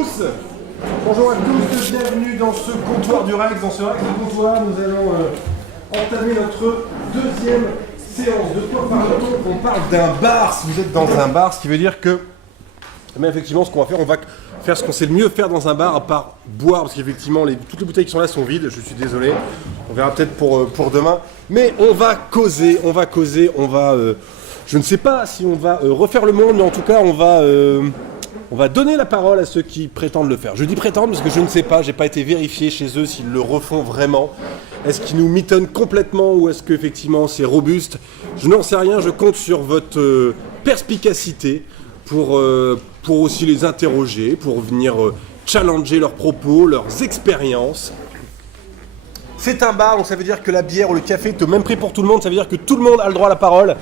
tous. Bonjour à tous, bienvenue dans ce comptoir du Rex. Dans ce Rex de comptoir, nous allons entamer notre deuxième séance. De quoi parle-t-on? On parle d'un bar. Si vous êtes dans un bar, ce qui veut dire que, mais effectivement, ce qu'on va faire, on va faire ce qu'on sait le mieux faire dans un bar, à part boire, parce qu'effectivement, toutes les bouteilles qui sont là sont vides. Je suis désolé. On verra peut-être pour demain. Mais on va causer, je ne sais pas si on va refaire le monde, mais en tout cas, on va donner la parole à ceux qui prétendent le faire. Je dis prétendre parce que je ne sais pas, j'ai pas été vérifié chez eux s'ils le refont vraiment. Est-ce qu'ils nous mitonnent complètement ou est-ce qu'effectivement c'est robuste? Je n'en sais rien, je compte sur votre perspicacité pour aussi les interroger, pour venir challenger leurs propos, leurs expériences. C'est un bar, donc ça veut dire que la bière ou le café est au même prix pour tout le monde, ça veut dire que tout le monde a le droit à la parole.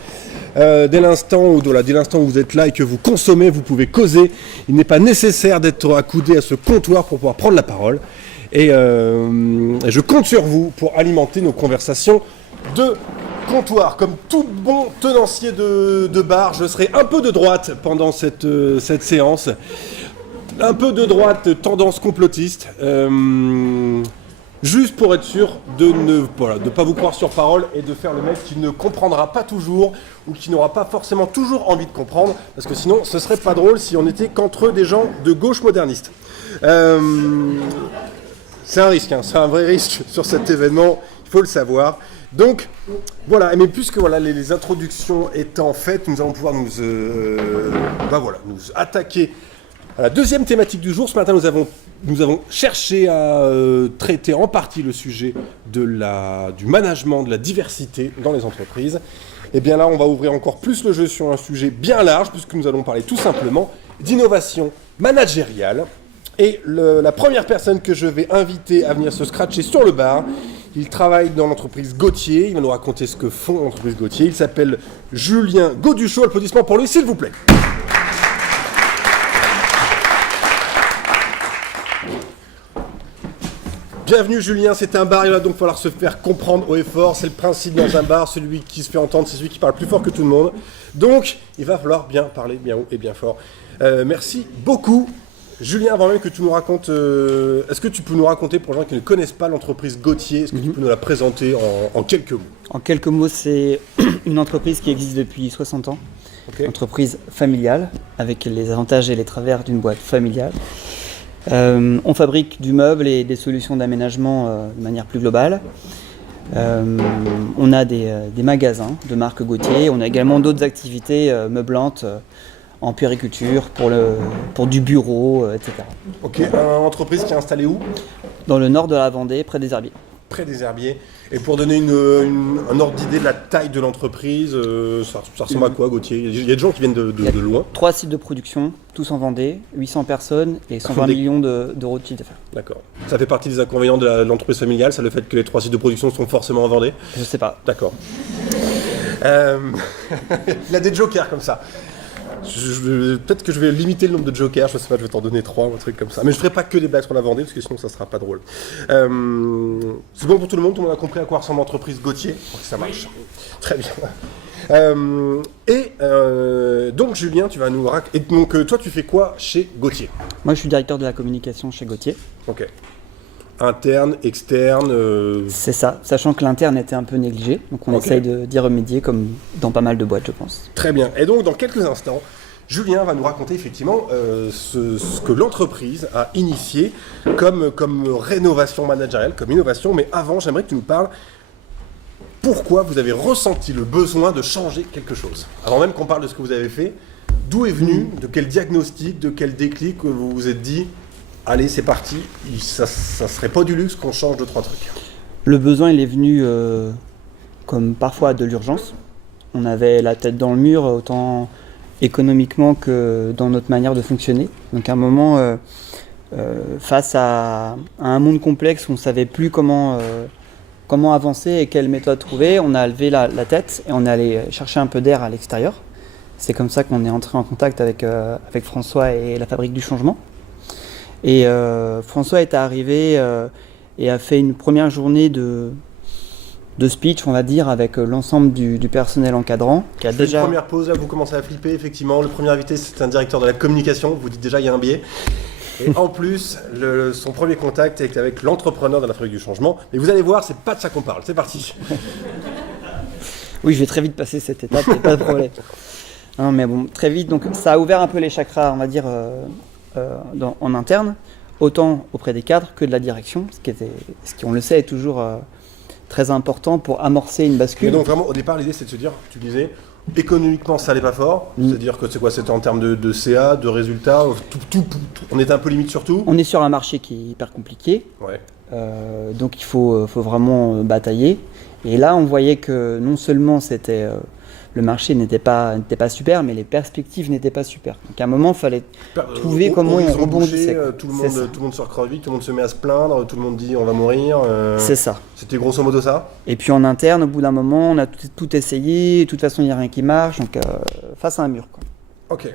Dès l'instant où vous êtes là et que vous consommez, vous pouvez causer. Il n'est pas nécessaire d'être accoudé à ce comptoir pour pouvoir prendre la parole. Et je compte sur vous pour alimenter nos conversations de comptoir. Comme tout bon tenancier de bar, je serai un peu de droite pendant cette séance. Un peu de droite, tendance complotiste. Juste pour être sûr de ne pas vous croire sur parole et de faire le mec qui ne comprendra pas toujours ou qui n'aura pas forcément toujours envie de comprendre, parce que sinon ce serait pas drôle si on était qu'entre des gens de gauche moderniste. C'est un risque, c'est un vrai risque sur cet événement, il faut le savoir. Donc voilà, mais puisque les introductions étant faites, nous allons pouvoir nous attaquer à la deuxième thématique du jour. Ce matin, nous avons cherché à traiter en partie le sujet du management, de la diversité dans les entreprises. Et bien là, on va ouvrir encore plus le jeu sur un sujet bien large, puisque nous allons parler tout simplement d'innovation managériale. Et la première personne que je vais inviter à venir se scratcher sur le bar, il travaille dans l'entreprise Gauthier. Il va nous raconter ce que font l'entreprise Gauthier. Il s'appelle Julien Gauduchot. Applaudissements pour lui, s'il vous plaît. Bienvenue Julien, c'est un bar, il va donc falloir se faire comprendre haut et fort, c'est le principe dans un bar, celui qui se fait entendre, c'est celui qui parle plus fort que tout le monde. Donc, il va falloir bien parler, bien haut et bien fort. Merci beaucoup. Julien, avant même que tu nous racontes, est-ce que tu peux nous raconter pour les gens qui ne connaissent pas l'entreprise Gauthier, est-ce que tu peux nous la présenter en quelques mots? En quelques mots, c'est une entreprise qui existe depuis 60 ans, okay. Entreprise familiale, avec les avantages et les travers d'une boîte familiale. On fabrique du meuble et des solutions d'aménagement de manière plus globale. On a des magasins de marque Gauthier. On a également d'autres activités meublantes en puériculture, pour du bureau, etc. Ok, une entreprise qui est installée où? Dans le nord de la Vendée, près des Herbiers. Près des Herbiers. Et pour donner un ordre d'idée de la taille de l'entreprise, ça ressemble à quoi Gauthier? Il y a des gens qui viennent de loin. 3 sites de production, tous en Vendée, 800 personnes et 120 millions d'euros de chiffre d'affaires. D'accord. Ça fait partie des inconvénients de l'entreprise familiale, ça, le fait que les 3 sites de production sont forcément en Vendée? Je sais pas. D'accord. Il a des jokers comme ça. Peut-être que je vais limiter le nombre de jokers, je sais pas, je vais t'en donner 3 ou un truc comme ça. Mais je ferai pas que des blagues sur la Vendée, parce que sinon ça sera pas drôle. C'est bon pour tout le monde a compris à quoi ressemble l'entreprise Gauthier? Ça marche. Très bien. Donc Julien, tu vas nous raconter. Et donc toi tu fais quoi chez Gauthier? Moi je suis directeur de la communication chez Gauthier. Ok. Interne, externe C'est ça, sachant que l'interne était un peu négligé, donc on essaye d'y remédier comme dans pas mal de boîtes, je pense. Très bien, et donc dans quelques instants, Julien va nous raconter effectivement ce que l'entreprise a initié comme rénovation managériale, comme innovation, mais avant j'aimerais que tu nous parles pourquoi vous avez ressenti le besoin de changer quelque chose. Avant même qu'on parle de ce que vous avez fait, d'où est venu, de quel diagnostic, de quel déclic vous vous êtes dit allez, c'est parti, ça serait pas du luxe qu'on change 2-3 trucs. Le besoin, il est venu comme parfois de l'urgence. On avait la tête dans le mur, autant économiquement que dans notre manière de fonctionner. Donc à un moment, face à un monde complexe où on ne savait plus comment avancer et quelle méthode trouver, on a levé la tête et on est allé chercher un peu d'air à l'extérieur. C'est comme ça qu'on est entré en contact avec François et la Fabrique du Changement. Et François est arrivé et a fait une première journée de speech, on va dire, avec l'ensemble du personnel encadrant. Qui a déjà... Une première pause, là, vous commencez à flipper, effectivement. Le premier invité, c'est un directeur de la communication. Vous dites déjà, il y a un biais. Et en plus, son premier contact est avec l'entrepreneur de la fabrique du changement. Et vous allez voir, c'est pas de ça qu'on parle. C'est parti. Oui, je vais très vite passer cette étape, il n'y a pas de problème. Non, mais bon, très vite, donc ça a ouvert un peu les chakras, on va dire, en interne, autant auprès des cadres que de la direction, ce qui, on le sait, est toujours très important pour amorcer une bascule. Et donc vraiment, au départ, l'idée, c'est de se dire, tu disais, économiquement, ça allait pas fort. C'est-à-dire que c'est quoi? C'était en termes de CA, de résultats, tout, on était un peu limite sur tout. On est sur un marché qui est hyper compliqué, ouais. Donc il faut vraiment batailler. Et là, on voyait que non seulement le marché n'était pas super, mais les perspectives n'étaient pas super. Donc à un moment, il fallait trouver comment on rebondissait. Tout le monde se recrevit, tout le monde se met à se plaindre, tout le monde dit on va mourir. C'est ça. C'était grosso modo ça. Et puis en interne, au bout d'un moment, on a tout essayé. De toute façon, il n'y a rien qui marche. Donc face à un mur, quoi. Ok.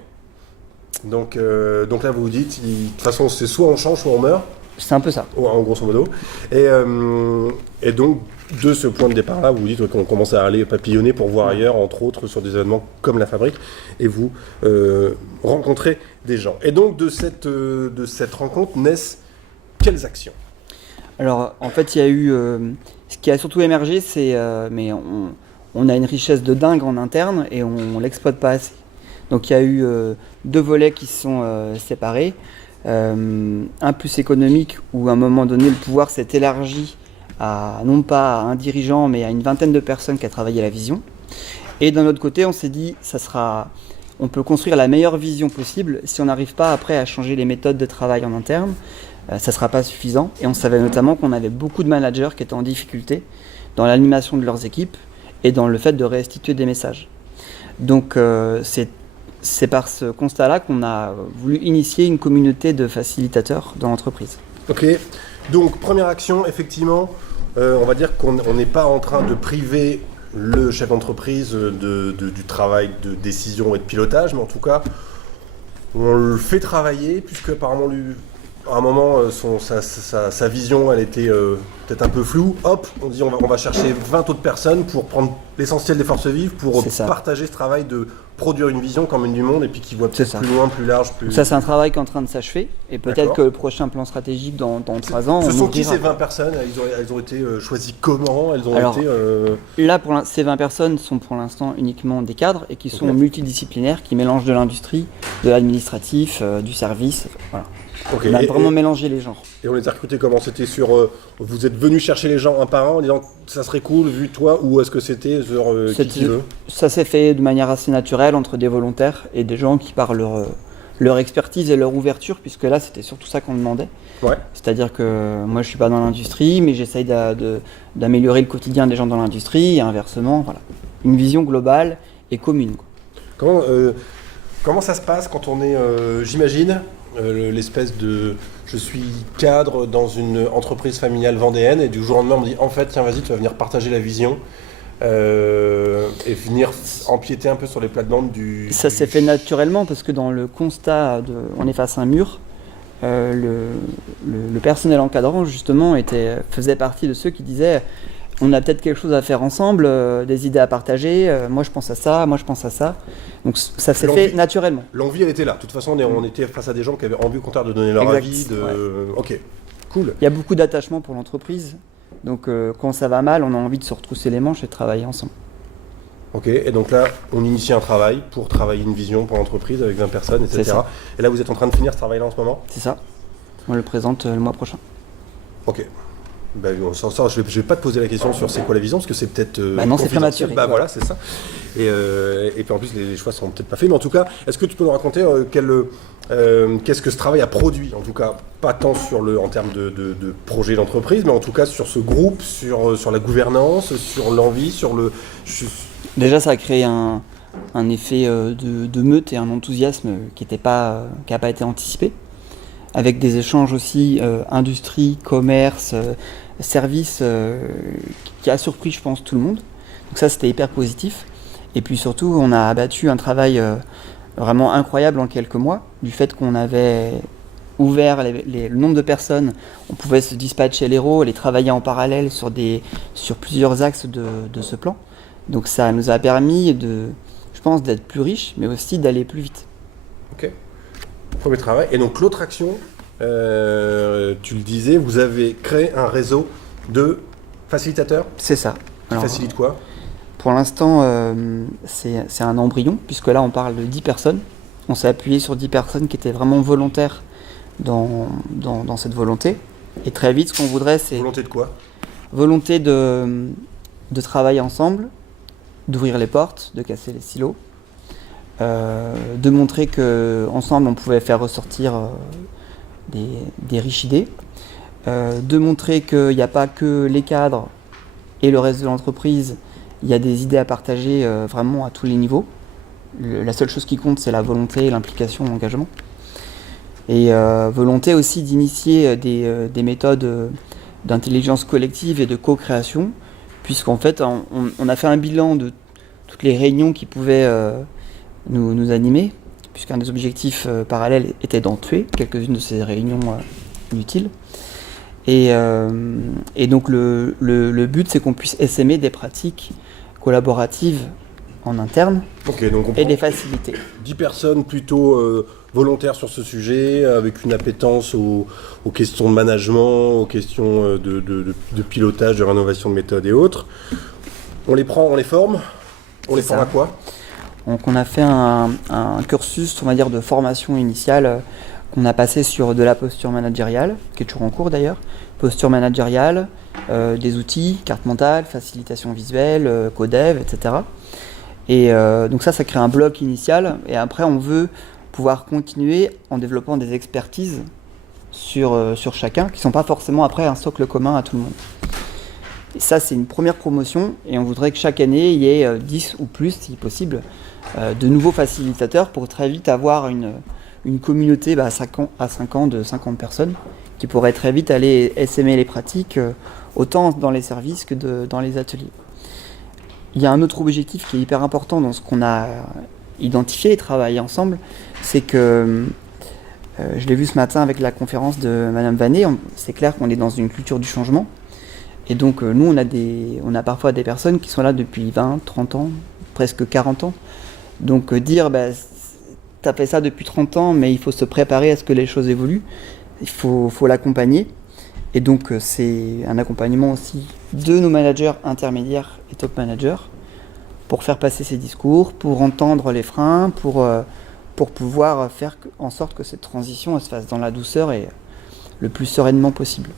Donc là, vous vous dites, de toute façon, c'est soit on change, soit on meurt. C'est un peu ça. En grosso modo. Et donc, de ce point de départ-là, vous vous dites qu'on commence à aller papillonner pour voir ailleurs, entre autres sur des événements comme la fabrique, et vous rencontrez des gens. Et donc, de cette rencontre naissent quelles actions? Alors, en fait, il y a eu... ce qui a surtout émergé, c'est... mais on a une richesse de dingue en interne et on ne l'exploite pas assez. Donc, il y a eu 2 volets qui se sont séparés. Un plus économique où à un moment donné le pouvoir s'est élargi non pas à un dirigeant mais à une vingtaine de personnes qui a travaillé la vision, et d'un autre côté on s'est dit on peut construire la meilleure vision possible. Si on n'arrive pas après à changer les méthodes de travail en interne, ça sera pas suffisant. Et on savait notamment qu'on avait beaucoup de managers qui étaient en difficulté dans l'animation de leurs équipes et dans le fait de restituer des messages. Donc c'est par ce constat-là qu'on a voulu initier une communauté de facilitateurs dans l'entreprise. Ok, donc première action, effectivement, on va dire qu'on n'est pas en train de priver le chef d'entreprise du travail de décision et de pilotage, mais en tout cas, on le fait travailler, puisque apparemment, à un moment, sa vision, elle était peut-être un peu floue. Hop, on dit on va chercher 20 autres personnes pour prendre l'essentiel des forces vives, pour partager ce travail de produire une vision comme une du monde, et puis qui voit plus loin, plus large. Ça, c'est un travail qui est en train de s'achever, et peut-être que le prochain plan stratégique dans 3 ans... Ce sont qui ces 20 personnes? Elles ont été choisies comment? Là, ces 20 personnes sont pour l'instant uniquement des cadres, et qui sont multidisciplinaires, qui mélangent de l'industrie, de l'administratif, du service, voilà. Okay. On a vraiment mélangé les genres. Et on les a recrutés comment? C'était sur... vous êtes venus chercher les gens un par un en disant ça serait cool vu toi, ou est-ce que c'était sur qui veut? Ça s'est fait de manière assez naturelle entre des volontaires et des gens qui par leur expertise et leur ouverture, puisque là c'était surtout ça qu'on demandait. Ouais. C'est-à-dire que moi je suis pas dans l'industrie, mais j'essaye d'améliorer le quotidien des gens dans l'industrie et inversement, voilà. Une vision globale et commune, quoi. Comment ça se passe quand on est, j'imagine, l'espèce de je suis cadre dans une entreprise familiale vendéenne et du jour au lendemain on me dit en fait tiens vas-y tu vas venir partager la vision et venir empiéter un peu sur les plates-bandes Ça s'est fait naturellement parce que dans le constat on est face à un mur, le personnel encadrant justement faisait partie de ceux qui disaient on a peut-être quelque chose à faire ensemble, des idées à partager, moi je pense à ça, moi je pense à ça. Donc ça s'est fait naturellement. L'envie elle était là, de toute façon on était face à des gens qui avaient envie au contraire de donner leur avis. Ok, cool. Il y a beaucoup d'attachement pour l'entreprise, donc quand ça va mal on a envie de se retrousser les manches et de travailler ensemble. Ok, et donc là on initie un travail pour travailler une vision pour l'entreprise avec 20 personnes, etc. Et là vous êtes en train de finir ce travail-là en ce moment? C'est ça, on le présente le mois prochain. Ok. Je vais pas te poser la question sur c'est quoi la vision parce que c'est peut-être non, c'est prématuré. Voilà, c'est ça. Et puis en plus les choix sont peut-être pas faits, mais en tout cas, est-ce que tu peux nous raconter qu'est-ce que ce travail a produit? En tout cas, pas tant en termes de projet d'entreprise, mais en tout cas sur ce groupe, sur la gouvernance, sur l'envie, Déjà, ça a créé un effet de meute et un enthousiasme qui n'a pas été anticipé, avec des échanges aussi industrie, commerce, services qui a surpris, je pense, tout le monde. Donc ça, c'était hyper positif. Et puis surtout, on a abattu un travail vraiment incroyable en quelques mois, du fait qu'on avait ouvert le nombre de personnes, on pouvait se dispatcher les rôles et travailler en parallèle sur plusieurs axes de ce plan. Donc ça nous a permis je pense, d'être plus riches, mais aussi d'aller plus vite. Ok. Premier travail. Et donc l'autre action, tu le disais, vous avez créé un réseau de facilitateurs. C'est ça. Qui facilite quoi? Pour l'instant, c'est un embryon, puisque là, on parle de 10 personnes. On s'est appuyé sur 10 personnes qui étaient vraiment volontaires dans cette volonté. Et très vite, ce qu'on voudrait, c'est... Volonté de quoi? Volonté de travailler ensemble, d'ouvrir les portes, de casser les silos, de montrer qu'ensemble, on pouvait faire ressortir des riches idées, de montrer qu'il n'y a pas que les cadres et le reste de l'entreprise, il y a des idées à partager vraiment à tous les niveaux. La seule chose qui compte, c'est la volonté, l'implication, l'engagement. Et volonté aussi d'initier des méthodes d'intelligence collective et de co-création, puisqu'en fait, on a fait un bilan de toutes les réunions qui pouvaient nous animer, puisqu'un des objectifs parallèles était d'en tuer quelques-unes de ces réunions inutiles. Et donc le but, c'est qu'on puisse essaimer des pratiques collaboratives en interne donc et les faciliter. 10 personnes plutôt volontaires sur ce sujet, avec une appétence aux questions de management, aux questions de pilotage, de rénovation de méthodes et autres. On les prend, on les forme. On les forme à quoi? Donc on a fait un cursus, on va dire, de formation initiale qu'on a passé sur de la posture managériale, qui est toujours en cours d'ailleurs, posture managériale, des outils, carte mentale, facilitation visuelle, codev, etc. Et donc ça crée un bloc initial, et après on veut pouvoir continuer en développant des expertises sur chacun, qui ne sont pas forcément après un socle commun à tout le monde. Et ça, c'est une première promotion, et on voudrait que chaque année, il y ait 10 ou plus, si possible, de nouveaux facilitateurs pour très vite avoir une communauté à 5 ans de 50 personnes qui pourraient très vite aller essaimer les pratiques, autant dans les services que dans les ateliers. Il y a un autre objectif qui est hyper important dans ce qu'on a identifié et travaillé ensemble, c'est que, je l'ai vu ce matin avec la conférence de Madame Vanet, c'est clair qu'on est dans une culture du changement. Et donc nous, on a parfois des personnes qui sont là depuis 20, 30 ans, presque 40 ans. Donc dire, t'as fait ça depuis 30 ans, mais il faut se préparer à ce que les choses évoluent. Il faut l'accompagner. Et donc c'est un accompagnement aussi de nos managers intermédiaires et top managers pour faire passer ces discours, pour entendre les freins, pour pouvoir faire en sorte que cette transition se fasse dans la douceur et le plus sereinement possible.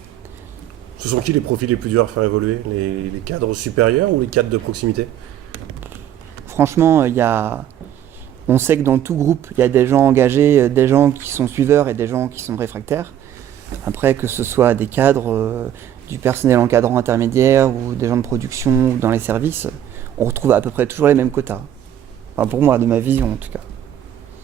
Ce sont qui les profils les plus durs à faire évoluer? Les cadres supérieurs ou les cadres de proximité? Franchement, on sait que dans tout groupe, il y a des gens engagés, des gens qui sont suiveurs et des gens qui sont réfractaires. Après, que ce soit des cadres, du personnel encadrant intermédiaire ou des gens de production ou dans les services, on retrouve à peu près toujours les mêmes quotas. Enfin, pour moi, de ma vision en tout cas.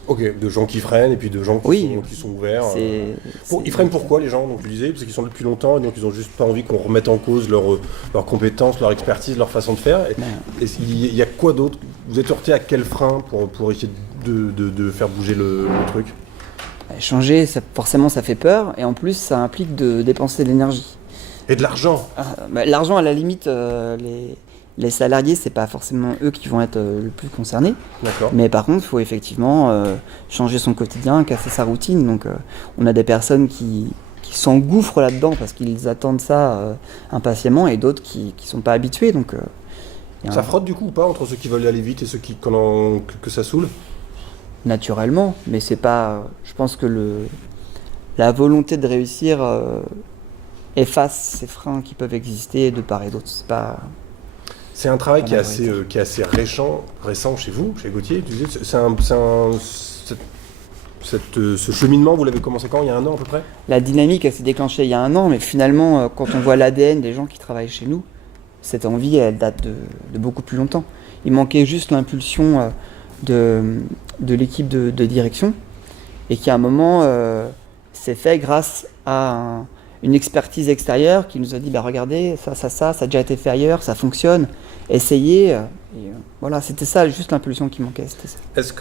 Ok, de gens qui freinent et puis de gens qui sont ouverts. Ils freinent pourquoi les gens? Donc tu disais, parce qu'ils sont là depuis longtemps et donc ils ont juste pas envie qu'on remette en cause leurs compétences, leur expertise, leur façon de faire. Et il y a quoi d'autre? Vous êtes heurté à quel frein pour essayer de faire bouger le truc? Changer, forcément ça fait peur et en plus ça implique de dépenser de l'énergie. Et de l'argent. L'argent à la limite, les salariés, c'est pas forcément eux qui vont être le plus concernés. D'accord. Mais par contre, il faut effectivement changer son quotidien, casser sa routine. Donc on a des personnes qui s'engouffrent là-dedans parce qu'ils attendent ça impatiemment et d'autres qui sont pas habitués. Donc, ça frotte du coup ou pas entre ceux qui veulent aller vite et ceux que ça saoule? Naturellement, mais c'est pas. Je pense que la volonté de réussir efface ces freins qui peuvent exister de part et d'autre. C'est un travail qui est assez récent chez vous, chez Gauthier. Tu disais, ce cheminement, vous l'avez commencé quand? Il y a 1 an à peu près? La dynamique, elle s'est déclenchée il y a 1 an, mais finalement, quand on voit l'ADN des gens qui travaillent chez nous, cette envie, elle date de beaucoup plus longtemps. Il manquait juste l'impulsion de l'équipe de direction, et qui à un moment s'est fait grâce à une expertise extérieure qui nous a dit regardez, ça a déjà été fait ailleurs, ça fonctionne, essayez. Voilà, c'était ça, juste l'impulsion qui manquait. Est-ce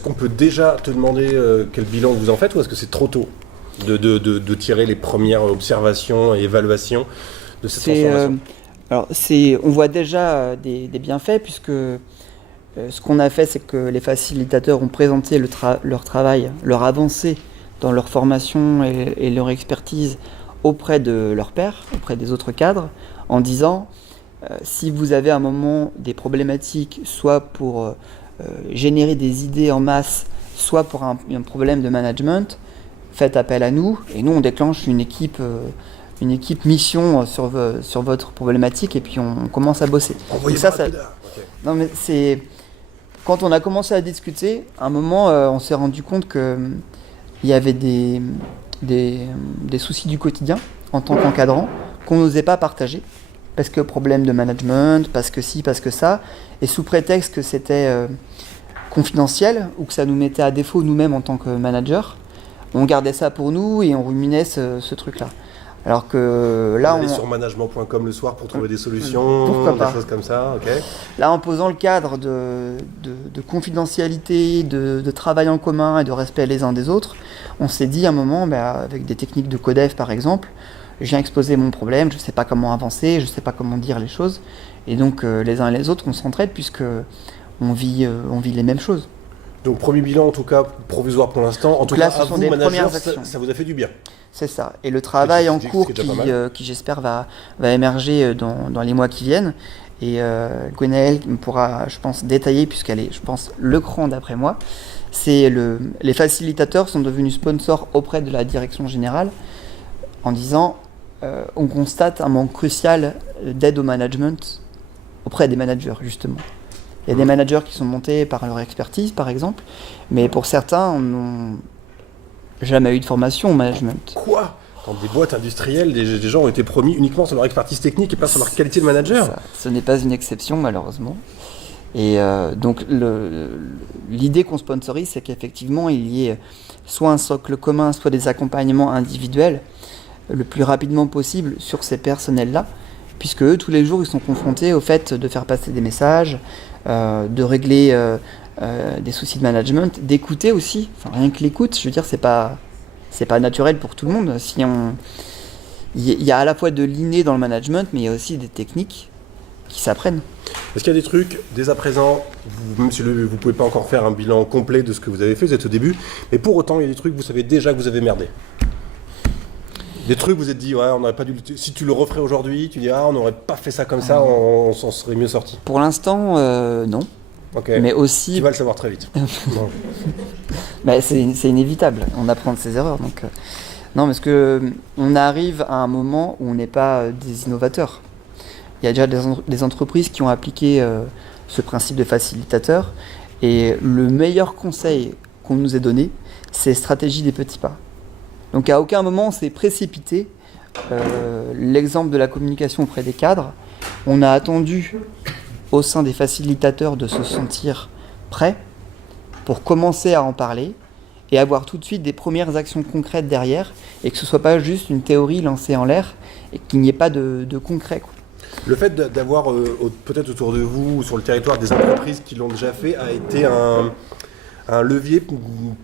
qu'on peut déjà te demander quel bilan vous en faites, ou est-ce que c'est trop tôt de tirer les premières observations et évaluations de cette transformation? Alors, on voit déjà des bienfaits, puisque ce qu'on a fait, c'est que les facilitateurs ont présenté leur travail, leur avancée dans leur formation et leur expertise auprès de leurs pairs, auprès des autres cadres, en disant si vous avez à un moment des problématiques, soit pour générer des idées en masse, soit pour un problème de management, faites appel à nous et nous on déclenche une équipe mission sur votre problématique et puis on commence à bosser. Envoyez ça, okay. Non mais c'est quand on a commencé à discuter, à un moment on s'est rendu compte que il y avait des soucis du quotidien en tant qu'encadrant qu'on n'osait pas partager parce que problème de management, parce que ci, parce que ça, et sous prétexte que c'était confidentiel ou que ça nous mettait à défaut nous-mêmes en tant que manager, on gardait ça pour nous et on ruminait ce truc-là. Alors que là, on est sur management.com le soir pour trouver des solutions, des choses comme ça. Okay. Là, en posant le cadre de confidentialité, de travail en commun et de respect les uns des autres, on s'est dit à un moment, avec des techniques de codev par exemple, je viens exposer mon problème, je ne sais pas comment avancer, je ne sais pas comment dire les choses. Et donc les uns et les autres, on s'entraide puisque on vit les mêmes choses. Donc premier bilan en tout cas provisoire pour l'instant. En tout là, cas, à vous, manager, ça vous a fait du bien. C'est ça. Et le travail en cours qui j'espère va émerger dans les mois qui viennent. Et Gwenaëlle pourra, je pense, détailler puisqu'elle est, je pense, le cran d'après moi. Les facilitateurs sont devenus sponsors auprès de la direction générale en disant on constate un manque crucial d'aide au management auprès des managers justement. Il y a des managers qui sont montés par leur expertise, par exemple, mais pour certains, n'ont jamais eu de formation au management. Quoi ? Dans des boîtes industrielles, des gens ont été promis uniquement sur leur expertise technique et pas sur leur qualité de manager. Ce n'est pas une exception, malheureusement. Et donc, l'idée qu'on sponsorise, c'est qu'effectivement, il y ait soit un socle commun, soit des accompagnements individuels le plus rapidement possible sur ces personnels-là, puisque eux, tous les jours, ils sont confrontés au fait de faire passer des messages, de régler des soucis de management, d'écouter aussi. Enfin, rien que l'écoute, je veux dire, c'est pas naturel pour tout le monde. Il y a à la fois de l'inné dans le management, mais il y a aussi des techniques qui s'apprennent. Est-ce qu'il y a des trucs, dès à présent, même si vous ne pouvez pas encore faire un bilan complet de ce que vous avez fait, vous êtes au début, mais pour autant, il y a des trucs, vous savez déjà que vous avez merdé. Des trucs, vous vous êtes dit, ouais, on n'aurait pas dû. Si tu le referais aujourd'hui, tu dis, on n'aurait pas fait ça comme ça, on s'en serait mieux sorti. Pour l'instant, non. Okay. Mais aussi. Tu vas le savoir très vite. C'est inévitable. On apprend de ses erreurs. Donc, non, parce que on arrive à un moment où on n'est pas des innovateurs. Il y a déjà des entreprises qui ont appliqué ce principe de facilitateur. Et le meilleur conseil qu'on nous ait donné, c'est stratégie des petits pas. Donc à aucun moment on s'est précipité. L'exemple de la communication auprès des cadres, on a attendu au sein des facilitateurs de se sentir prêts pour commencer à en parler et avoir tout de suite des premières actions concrètes derrière et que ce ne soit pas juste une théorie lancée en l'air et qu'il n'y ait pas de concret, quoi. Le fait d'avoir peut-être autour de vous ou sur le territoire des entreprises qui l'ont déjà fait a été un levier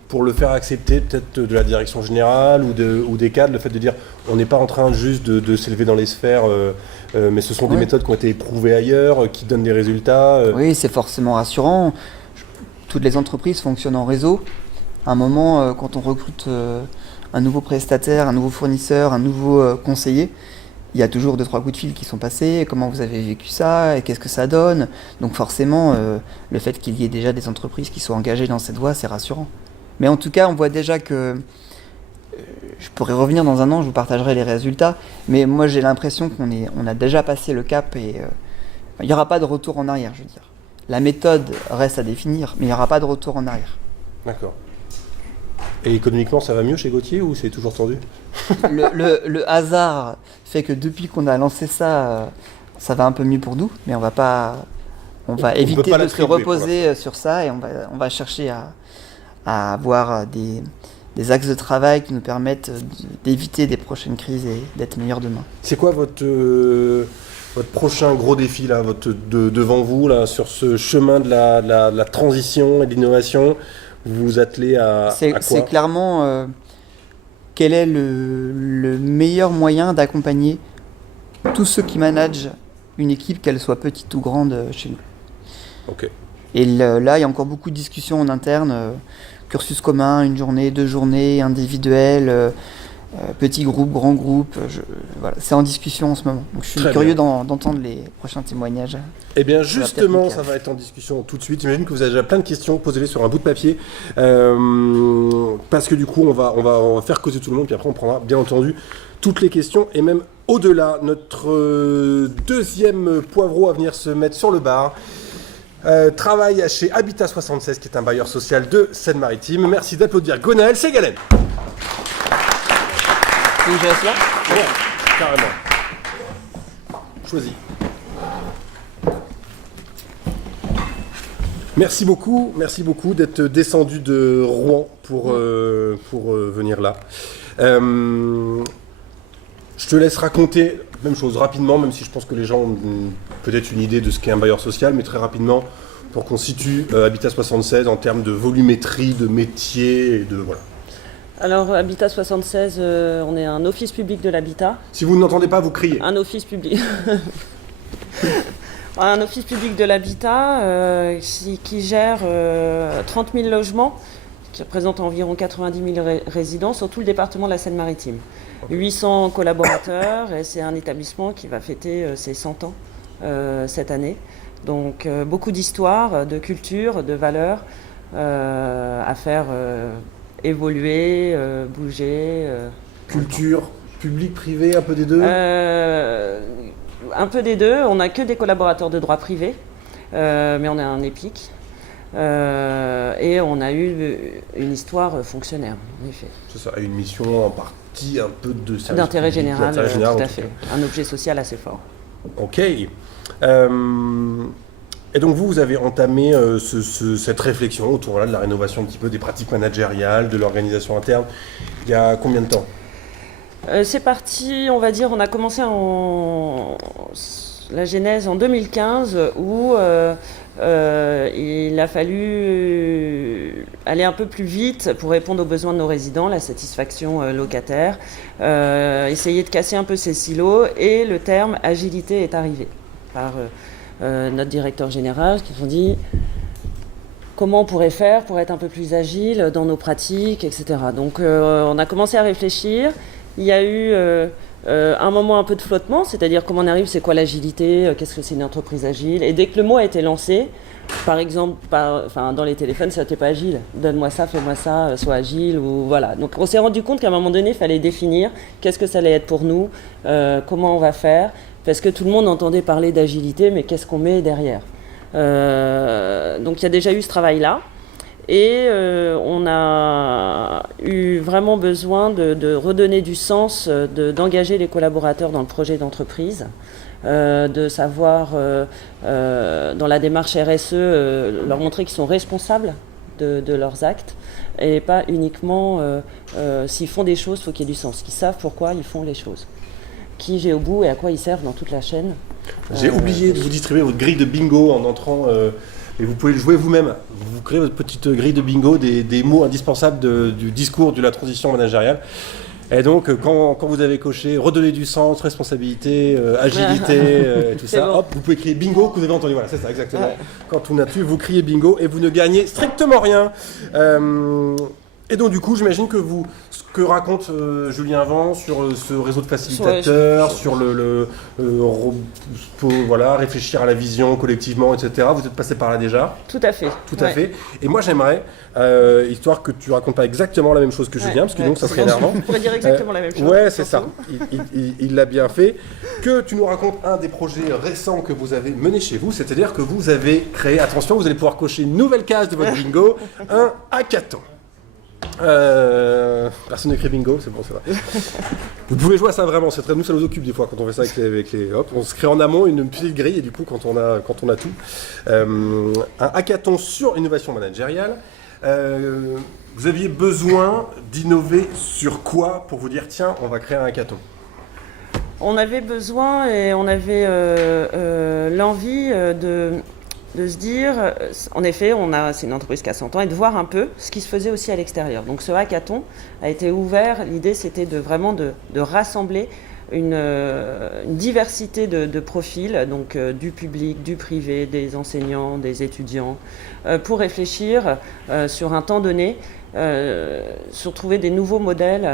pour le faire accepter peut-être de la direction générale ou des cadres, le fait de dire on n'est pas en train juste de s'élever dans les sphères, mais ce sont des méthodes qui ont été éprouvées ailleurs, qui donnent des résultats. Oui, c'est forcément rassurant. Toutes les entreprises fonctionnent en réseau. À un moment, quand on recrute un nouveau prestataire, un nouveau fournisseur, un nouveau conseiller, il y a toujours 2-3 coups de fil qui sont passés, comment vous avez vécu ça, et qu'est-ce que ça donne. Donc forcément, le fait qu'il y ait déjà des entreprises qui soient engagées dans cette voie, c'est rassurant. Mais en tout cas, on voit déjà que, je pourrais revenir dans un an, je vous partagerai les résultats, mais moi j'ai l'impression qu'on a déjà passé le cap et il n'y aura pas de retour en arrière, je veux dire. La méthode reste à définir, mais il n'y aura pas de retour en arrière. D'accord. Et économiquement, ça va mieux chez Gauthier ou c'est toujours tendu ? Le hasard fait que depuis qu'on a lancé ça, ça va un peu mieux pour nous, mais on va éviter de se reposer sur ça et on va chercher à avoir des axes de travail qui nous permettent d'éviter des prochaines crises et d'être meilleurs demain. C'est quoi votre prochain gros défi là, devant vous là, sur ce chemin de la transition et de l'innovation? Vous vous attelez à quoi ? C'est clairement quel est le meilleur moyen d'accompagner tous ceux qui managent une équipe, qu'elle soit petite ou grande, chez nous. Ok. Et là, il y a encore beaucoup de discussions en interne, cursus commun, une journée, 2 journées, individuel, petit groupe, grand groupe. Voilà, c'est en discussion en ce moment. Donc je suis curieux d'entendre les prochains témoignages. Eh bien justement, ça va être en discussion tout de suite. J'imagine que vous avez déjà plein de questions, posez-les sur un bout de papier. Parce que du coup, on va faire causer tout le monde, puis après on prendra bien entendu toutes les questions, et même au-delà. Notre deuxième poivreau à venir se mettre sur le bar travaille chez Habitat 76, qui est un bailleur social de Seine-Maritime. Merci d'applaudir Gonaël Ségalen. Donc je reste là ? Ouais, carrément. Choisis. Merci beaucoup d'être descendu de Rouen pour venir là. Je te laisse raconter, même chose rapidement, même si je pense que les gens ont peut-être une idée de ce qu'est un bailleur social, mais très rapidement, pour qu'on situe Habitat 76 en termes de volumétrie, de métier et de voilà. Alors, Habitat 76, on est un office public de l'habitat. Si vous n'entendez pas, vous criez. Un office public. Un office public de l'habitat qui gère 30 000 logements, qui représente environ 90 000 résidents sur tout le département de la Seine-Maritime. 800 collaborateurs, et c'est un établissement qui va fêter ses 100 ans cette année. Donc beaucoup d'histoires, de culture, de valeurs à faire évoluer, bouger. Culture, public, privé, un peu des deux Un peu des deux. On n'a que des collaborateurs de droit privé, mais on a un EPIC. Et on a eu une histoire fonctionnaire, en effet. C'est ça, une mission en partie un peu de service d'intérêt public, général, tout à fait. Cas. Un objet social assez fort. Ok. Et donc vous avez entamé cette réflexion autour là, de la rénovation un petit peu des pratiques managériales, de l'organisation interne, il y a combien de temps ? C'est parti, on va dire, on a commencé la genèse en 2015 où il a fallu aller un peu plus vite pour répondre aux besoins de nos résidents, la satisfaction locataire, essayer de casser un peu ces silos, et le terme agilité est arrivé par notre directeur général qui nous dit comment on pourrait faire pour être un peu plus agile dans nos pratiques, etc. Donc on a commencé à réfléchir. Il y a eu un moment un peu de flottement, c'est-à-dire comment on arrive, c'est quoi l'agilité, qu'est-ce que c'est une entreprise agile. Et dès que le mot a été lancé, par exemple, dans les téléphones, ça n'était pas agile. Donne-moi ça, fais-moi ça, sois agile, ou voilà. Donc on s'est rendu compte qu'à un moment donné, il fallait définir qu'est-ce que ça allait être pour nous, comment on va faire, parce que tout le monde entendait parler d'agilité, mais qu'est-ce qu'on met derrière ? Donc il y a déjà eu ce travail-là. Et on a eu vraiment besoin de redonner du sens, d'engager les collaborateurs dans le projet d'entreprise, de savoir, dans la démarche RSE, leur montrer qu'ils sont responsables de leurs actes, et pas uniquement s'ils font des choses, il faut qu'il y ait du sens, qu'ils savent pourquoi ils font les choses, qui j'ai au bout et à quoi ils servent dans toute la chaîne. J'ai oublié de vous distribuer votre grille de bingo en entrant... Et vous pouvez le jouer vous-même. Vous créez votre petite grille de bingo des mots indispensables du discours de la transition managériale. Et donc, quand vous avez coché redonner du sens, responsabilité, agilité, tout ça, bon. Hop, vous pouvez crier bingo que vous avez entendu. Voilà, c'est ça, exactement. Ouais. Quand tout n'a plus, vous criez bingo et vous ne gagnez strictement rien. Et donc, du coup, j'imagine que ce que raconte Julien Vent sur ce réseau de facilitateurs, sur voilà, réfléchir à la vision collectivement, etc. Vous êtes passé par là déjà ? Tout à fait. Tout à fait. Et moi, j'aimerais, histoire que tu racontes pas exactement la même chose que Julien, parce que donc ça serait énervant. On pourrait dire exactement la même chose. Ouais, c'est ça. Il l'a bien fait. Que tu nous racontes un des projets récents que vous avez mené chez vous, c'est-à-dire que vous avez créé, attention, vous allez pouvoir cocher une nouvelle case de votre bingo, un hackathon. Personne ne crée bingo, c'est bon, ça va. Vous pouvez jouer à ça vraiment, c'est très, nous ça nous occupe des fois quand on fait ça avec les hop, on se crée en amont une petite grille, et du coup quand on a tout, un hackathon sur innovation managériale. Vous aviez besoin d'innover sur quoi pour vous dire tiens, on va créer un hackathon? On avait besoin et on avait l'envie de se dire, en effet, c'est une entreprise qui a 100 ans, et de voir un peu ce qui se faisait aussi à l'extérieur. Donc ce hackathon a été ouvert, l'idée c'était vraiment de rassembler une diversité de profils, donc du public, du privé, des enseignants, des étudiants, pour réfléchir sur un temps donné, sur trouver des nouveaux modèles,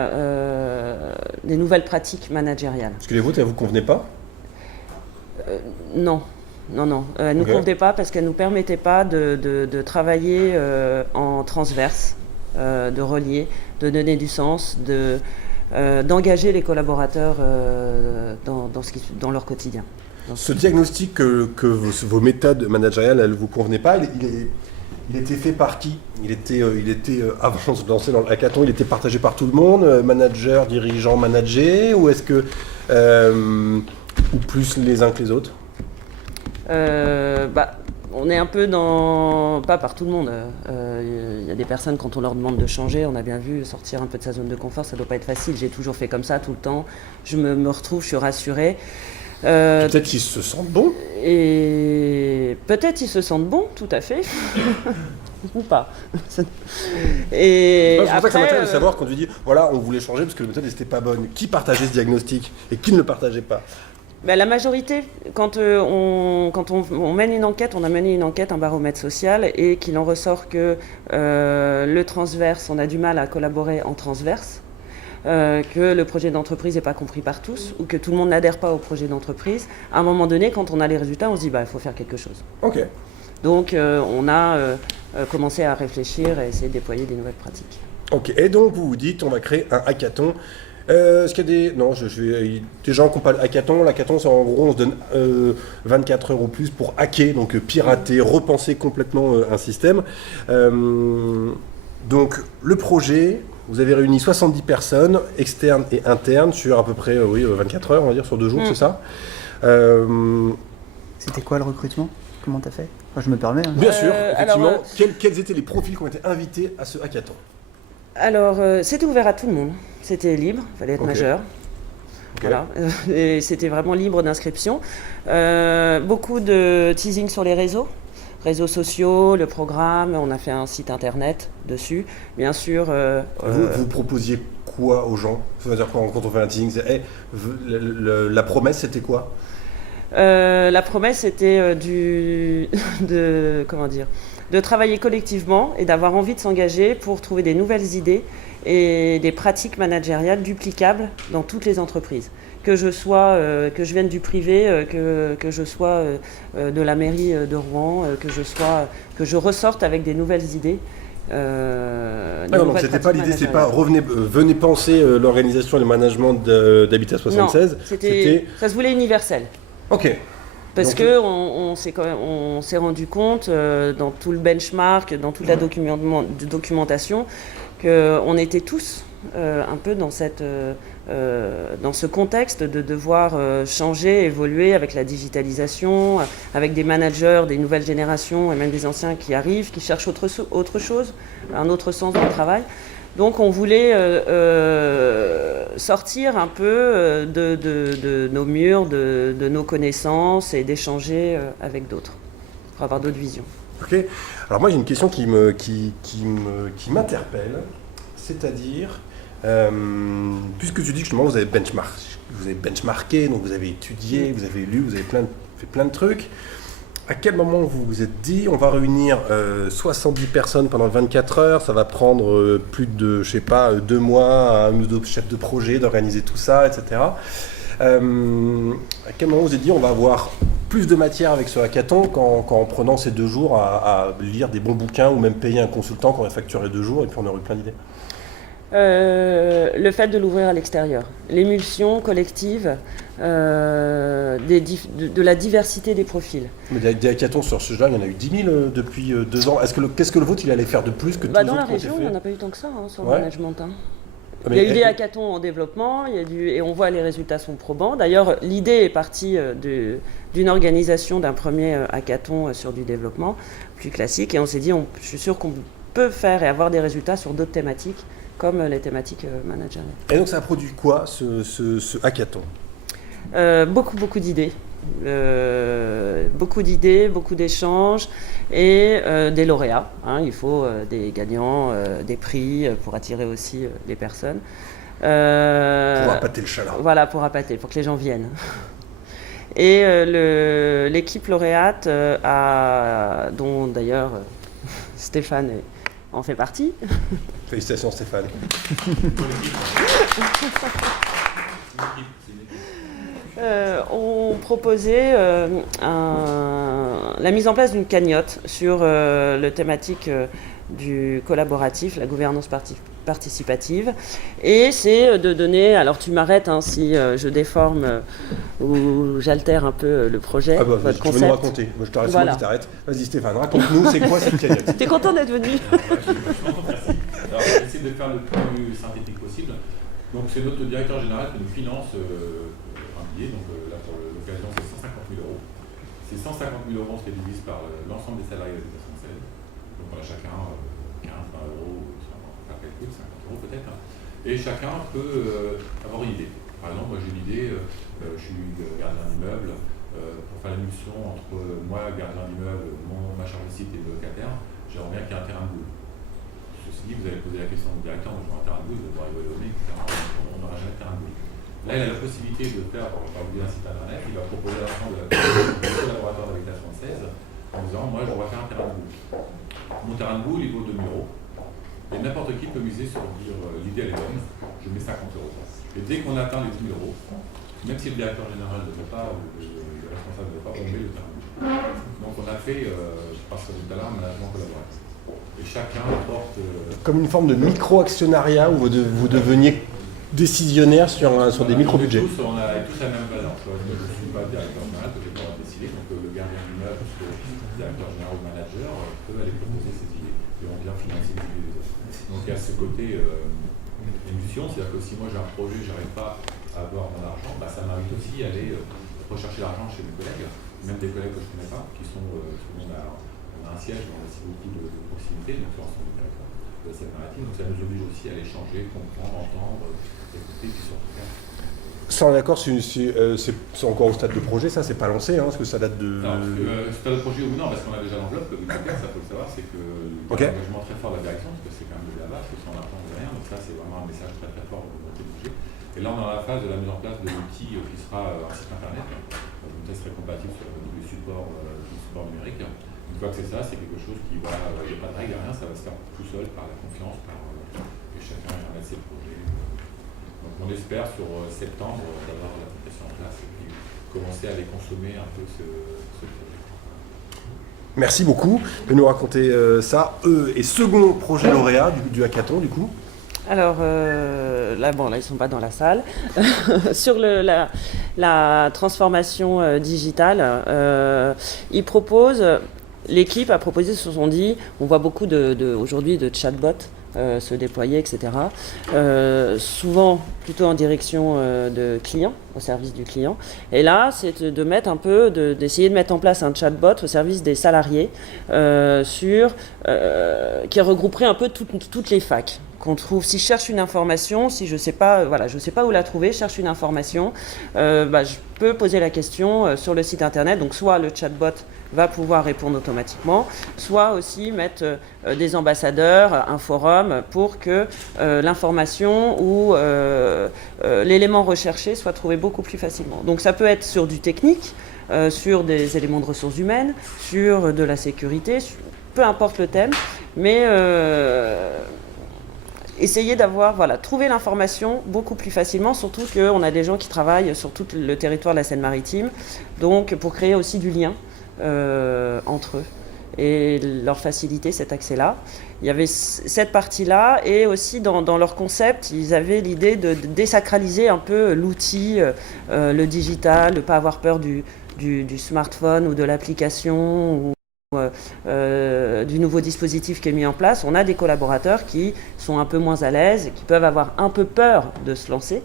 des nouvelles pratiques managériales. Parce que les vôtres, elles ne vous convenaient pas? Non. Elle ne nous convenait pas parce qu'elle ne nous permettait pas de travailler en transverse, de relier, de donner du sens, d'engager les collaborateurs dans leur quotidien. Ce diagnostic que vos méthodes managériales, elles ne vous convenaient pas, il était fait par qui? Il était avant de se lancer dans le hackathon, il était partagé par tout le monde, manager, dirigeant, managé, ou est-ce que... ou plus les uns que les autres? On est un peu dans... Pas par tout le monde. Y a des personnes, quand on leur demande de changer, on a bien vu, sortir un peu de sa zone de confort, ça ne doit pas être facile. J'ai toujours fait comme ça tout le temps. Je me retrouve, je suis rassurée. Peut-être qu'ils se sentent bons. Et peut-être ils se sentent bons, tout à fait. Ou pas. Et c'est pour ça que ça m'intéresse de après, savoir quand tu dis, voilà, on voulait changer parce que la méthode n'était pas bonne. Qui partageait ce diagnostic et qui ne le partageait pas? La majorité, quand on mène une enquête, on a mené une enquête, un baromètre social, et qu'il en ressort que le transverse, on a du mal à collaborer en transverse, que le projet d'entreprise n'est pas compris par tous, ou que tout le monde n'adhère pas au projet d'entreprise. À un moment donné, quand on a les résultats, on se dit il faut faire quelque chose. Ok. Donc on a commencé à réfléchir et essayer de déployer des nouvelles pratiques. Ok, et donc vous vous dites, on va créer un hackathon. Est-ce qu'il y a des gens qui n'ont pas le hackathon? L'hackathon, c'est en gros, on se donne 24 heures ou plus pour hacker, donc pirater, repenser complètement un système. Donc, le projet, vous avez réuni 70 personnes, externes et internes, sur à peu près 24 heures, on va dire, sur 2 jours, c'est ça? C'était quoi le recrutement? Comment t'as fait? Enfin, je me permets. Hein. Bien sûr, effectivement. Quels étaient les profils qui ont été invités à ce hackathon? Alors, c'était ouvert à tout le monde. C'était libre, il fallait être majeur. Okay. Voilà. Et c'était vraiment libre d'inscription. Beaucoup de teasing sur les réseaux sociaux, le programme. On a fait un site internet dessus. Bien sûr. Vous proposiez quoi aux gens? C'est-à-dire quand on fait un teasing, la promesse, c'était quoi? La promesse, c'était de travailler collectivement et d'avoir envie de s'engager pour trouver des nouvelles idées et des pratiques managériales duplicables dans toutes les entreprises. Que je vienne du privé, que je sois de la mairie de Rouen, que je ressorte avec des nouvelles idées. Donc c'était pas l'idée, c'est pas venez penser l'organisation et le management d'Habitat 76. Non, ça se voulait universel. Ok. Parce qu'on s'est rendu compte dans tout le benchmark, dans toute la documentation, qu'on était tous un peu dans ce contexte de devoir changer, évoluer avec la digitalisation, avec des managers, des nouvelles générations et même des anciens qui arrivent, qui cherchent autre chose, un autre sens dans le travail. Donc on voulait sortir un peu de nos murs, de nos connaissances et d'échanger avec d'autres, pour avoir d'autres visions. Ok. Alors moi j'ai une question qui m'interpelle, c'est-à-dire, puisque tu dis que justement vous avez benchmarké, donc vous avez étudié, vous avez lu, vous avez fait plein de trucs. À quel moment vous vous êtes dit, on va réunir 70 personnes pendant 24 heures, ça va prendre plus de, 2 mois à un ou 2 chefs de projet d'organiser tout ça, etc. À quel moment vous vous êtes dit, on va avoir plus de matière avec ce hackathon qu'en prenant ces 2 jours à lire des bons bouquins ou même payer un consultant qu'on va facturer 2 jours et puis on aurait eu plein d'idées? Le fait de l'ouvrir à l'extérieur, l'émulsion collective de la diversité des profils. Mais des hackathons sur ce jeu-là, il y en a eu 10 000 depuis 2 ans. Qu'est-ce que le vôtre il allait faire de plus que tous les autres? Dans la région, il n'y en a pas eu tant que ça sur le management. Il y a eu des hackathons en développement, et on voit les résultats sont probants. D'ailleurs, l'idée est partie d'une organisation d'un premier hackathon sur du développement plus classique, et on s'est dit, je suis sûr qu'on peut faire et avoir des résultats sur d'autres thématiques, comme les thématiques managériales. Et donc ça a produit quoi, ce hackathon? Beaucoup d'idées. Beaucoup d'idées, beaucoup d'échanges et des lauréats. Il faut des gagnants, des prix pour attirer aussi les personnes. Pour appâter le chaland. Voilà, pour appâter, pour que les gens viennent. Et l'équipe lauréate, dont d'ailleurs Stéphane en fait partie. Félicitations Stéphane. Ont proposé la mise en place d'une cagnotte sur le thématique du collaboratif, la gouvernance participative. Et c'est de donner, alors tu m'arrêtes si je déforme ou j'altère un peu le projet, votre tu concept. veux nous raconter. Moi je t'arrête, Voilà. je t'arrête. Vas-y Stéphane, raconte-nous, c'est quoi cette cagnotte? T'es content d'être venu? Merci. Alors, je vais essayer de faire le plus synthétique possible. Donc, c'est notre directeur général qui nous finance un billet. Donc, là, pour l'occasion, c'est 150 000 euros. Ces 150 000 euros, on se les divise par l'ensemble des salariés de l'État français. Donc, on a chacun 15, 20 euros, on va faire calcul, 50 euros peut-être. Et chacun peut avoir une idée. Par exemple, moi, j'ai une idée, je suis gardien d'immeuble. Pour faire l'émulsion entre moi, gardien d'immeuble, ma charge de site et le locataire, j'aimerais bien qu'il y ait un terrain de boule. Ceci dit, vous avez posé la question au directeur, moi je veux un terrain de boule, je vais devoir évaluer, etc. On n'aura jamais de terrain de boule. Là, il a la possibilité de faire, par le un site internet, il va proposer à l'ensemble de la collaborateurs de l'État française en disant, moi je voudrais faire un terrain de boule. Mon terrain de boule, il vaut 2 000 euros. Et n'importe qui peut miser sur dire, l'idée elle est bonne, je mets 50 euros. Et dès qu'on atteint les 10 000 euros, même si le directeur général ne veut pas, ou le responsable ne veut pas, on met le terrain de boule. Donc on a fait, je pense que tout à l'heure, un management collaboratif. Et chacun apporte... Comme une forme de micro-actionnariat où vous deveniez décisionnaire sur des micro-budgets. On a tous la même valeur. Je ne suis pas directeur général, que je n'ai pas décidé. Donc le gardien d'immeuble, le directeur général ou manager peut aller proposer ses idées. Et on vient financer les idées des autres. Donc il y a ce côté émulsion, c'est-à-dire que si moi j'ai un projet, je n'arrive pas à avoir mon argent, ça m'invite aussi à aller rechercher l'argent chez mes collègues, même des collègues que je ne connais pas, qui sont... on a un siège, on a aussi beaucoup de proximité, donc sur l'ensemble du territoire de la Seine-Maritime, donc ça nous oblige aussi à échanger, comprendre, entendre, écouter, puis surtout faire. Ça, on est d'accord, c'est encore au stade de projet, ça, c'est pas lancé, parce que ça date de... Alors, stade de projet ou non, parce qu'on a déjà l'enveloppe, le budgétaire, ça faut le savoir, c'est que il y a un engagement très fort de la direction, parce que c'est quand même de la base, parce que sans l'argent, on ne rien, donc ça, c'est vraiment un message très très fort de volonté de budget. Et là, on est dans la phase de la mise en place de l'outil qui sera un site internet, donc ça serait compatible sur tous les supports numériques. Une fois que c'est ça, c'est quelque chose qui va, il n'y a pas de règle, rien, ça va se faire tout seul par la confiance, et chacun va mettre ses projets. Donc on espère sur septembre d'avoir l'application en place et puis commencer à les consommer un peu ce projet. Merci beaucoup de nous raconter ça. Et second projet lauréat du hackathon, du coup. Alors là, ils ne sont pas dans la salle. Sur la transformation digitale, ils proposent... L'équipe a proposé, se sont dit, on voit beaucoup aujourd'hui de chatbots se déployer, etc. Souvent plutôt en direction de clients, au service du client. Et là, c'est de mettre un peu, d'essayer de mettre en place un chatbot au service des salariés qui regrouperait un peu toutes les facs qu'on trouve. Si je cherche une information, si je sais pas où la trouver, je cherche une information, je peux poser la question sur le site internet. Donc soit le chatbot va pouvoir répondre automatiquement, soit aussi mettre des ambassadeurs, un forum pour que l'information ou l'élément recherché soit trouvé beaucoup plus facilement. Donc ça peut être sur du technique, sur des éléments de ressources humaines, sur de la sécurité, peu importe le thème, mais essayer trouver l'information beaucoup plus facilement, surtout qu'on a des gens qui travaillent sur tout le territoire de la Seine-Maritime, donc pour créer aussi du lien entre eux et leur faciliter cet accès-là. Il y avait cette partie-là et aussi dans leur concept, ils avaient l'idée de désacraliser un peu l'outil, le digital, de ne pas avoir peur du smartphone ou de l'application ou du nouveau dispositif qui est mis en place. On a des collaborateurs qui sont un peu moins à l'aise, qui peuvent avoir un peu peur de se lancer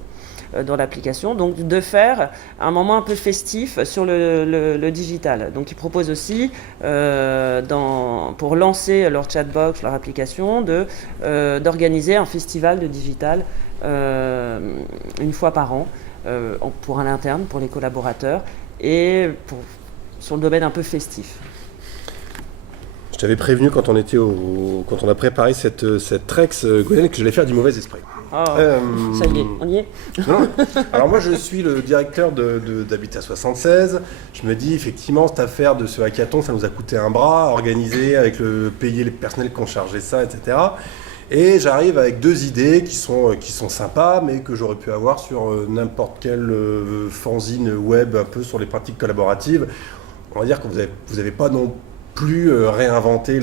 dans l'application, donc de faire un moment un peu festif sur le digital. Donc ils proposent aussi, pour lancer leur chatbox, leur application, d'organiser un festival de digital une fois par an pour un interne, pour les collaborateurs, et sur le domaine un peu festif. Je t'avais prévenu quand on a préparé cette Trex, Gwenaëlle, que j'allais faire du mauvais esprit. Oh, ça y est, on y est. Non. Alors moi, je suis le directeur d'Habitat 76. Je me dis, effectivement, cette affaire de ce hackathon, ça nous a coûté un bras, organisé, avec payer les personnels qui ont chargé ça, etc. Et j'arrive avec 2 idées qui sont sympas, mais que j'aurais pu avoir sur n'importe quel fanzine web, un peu sur les pratiques collaboratives. On va dire que vous avez pas non plus réinventé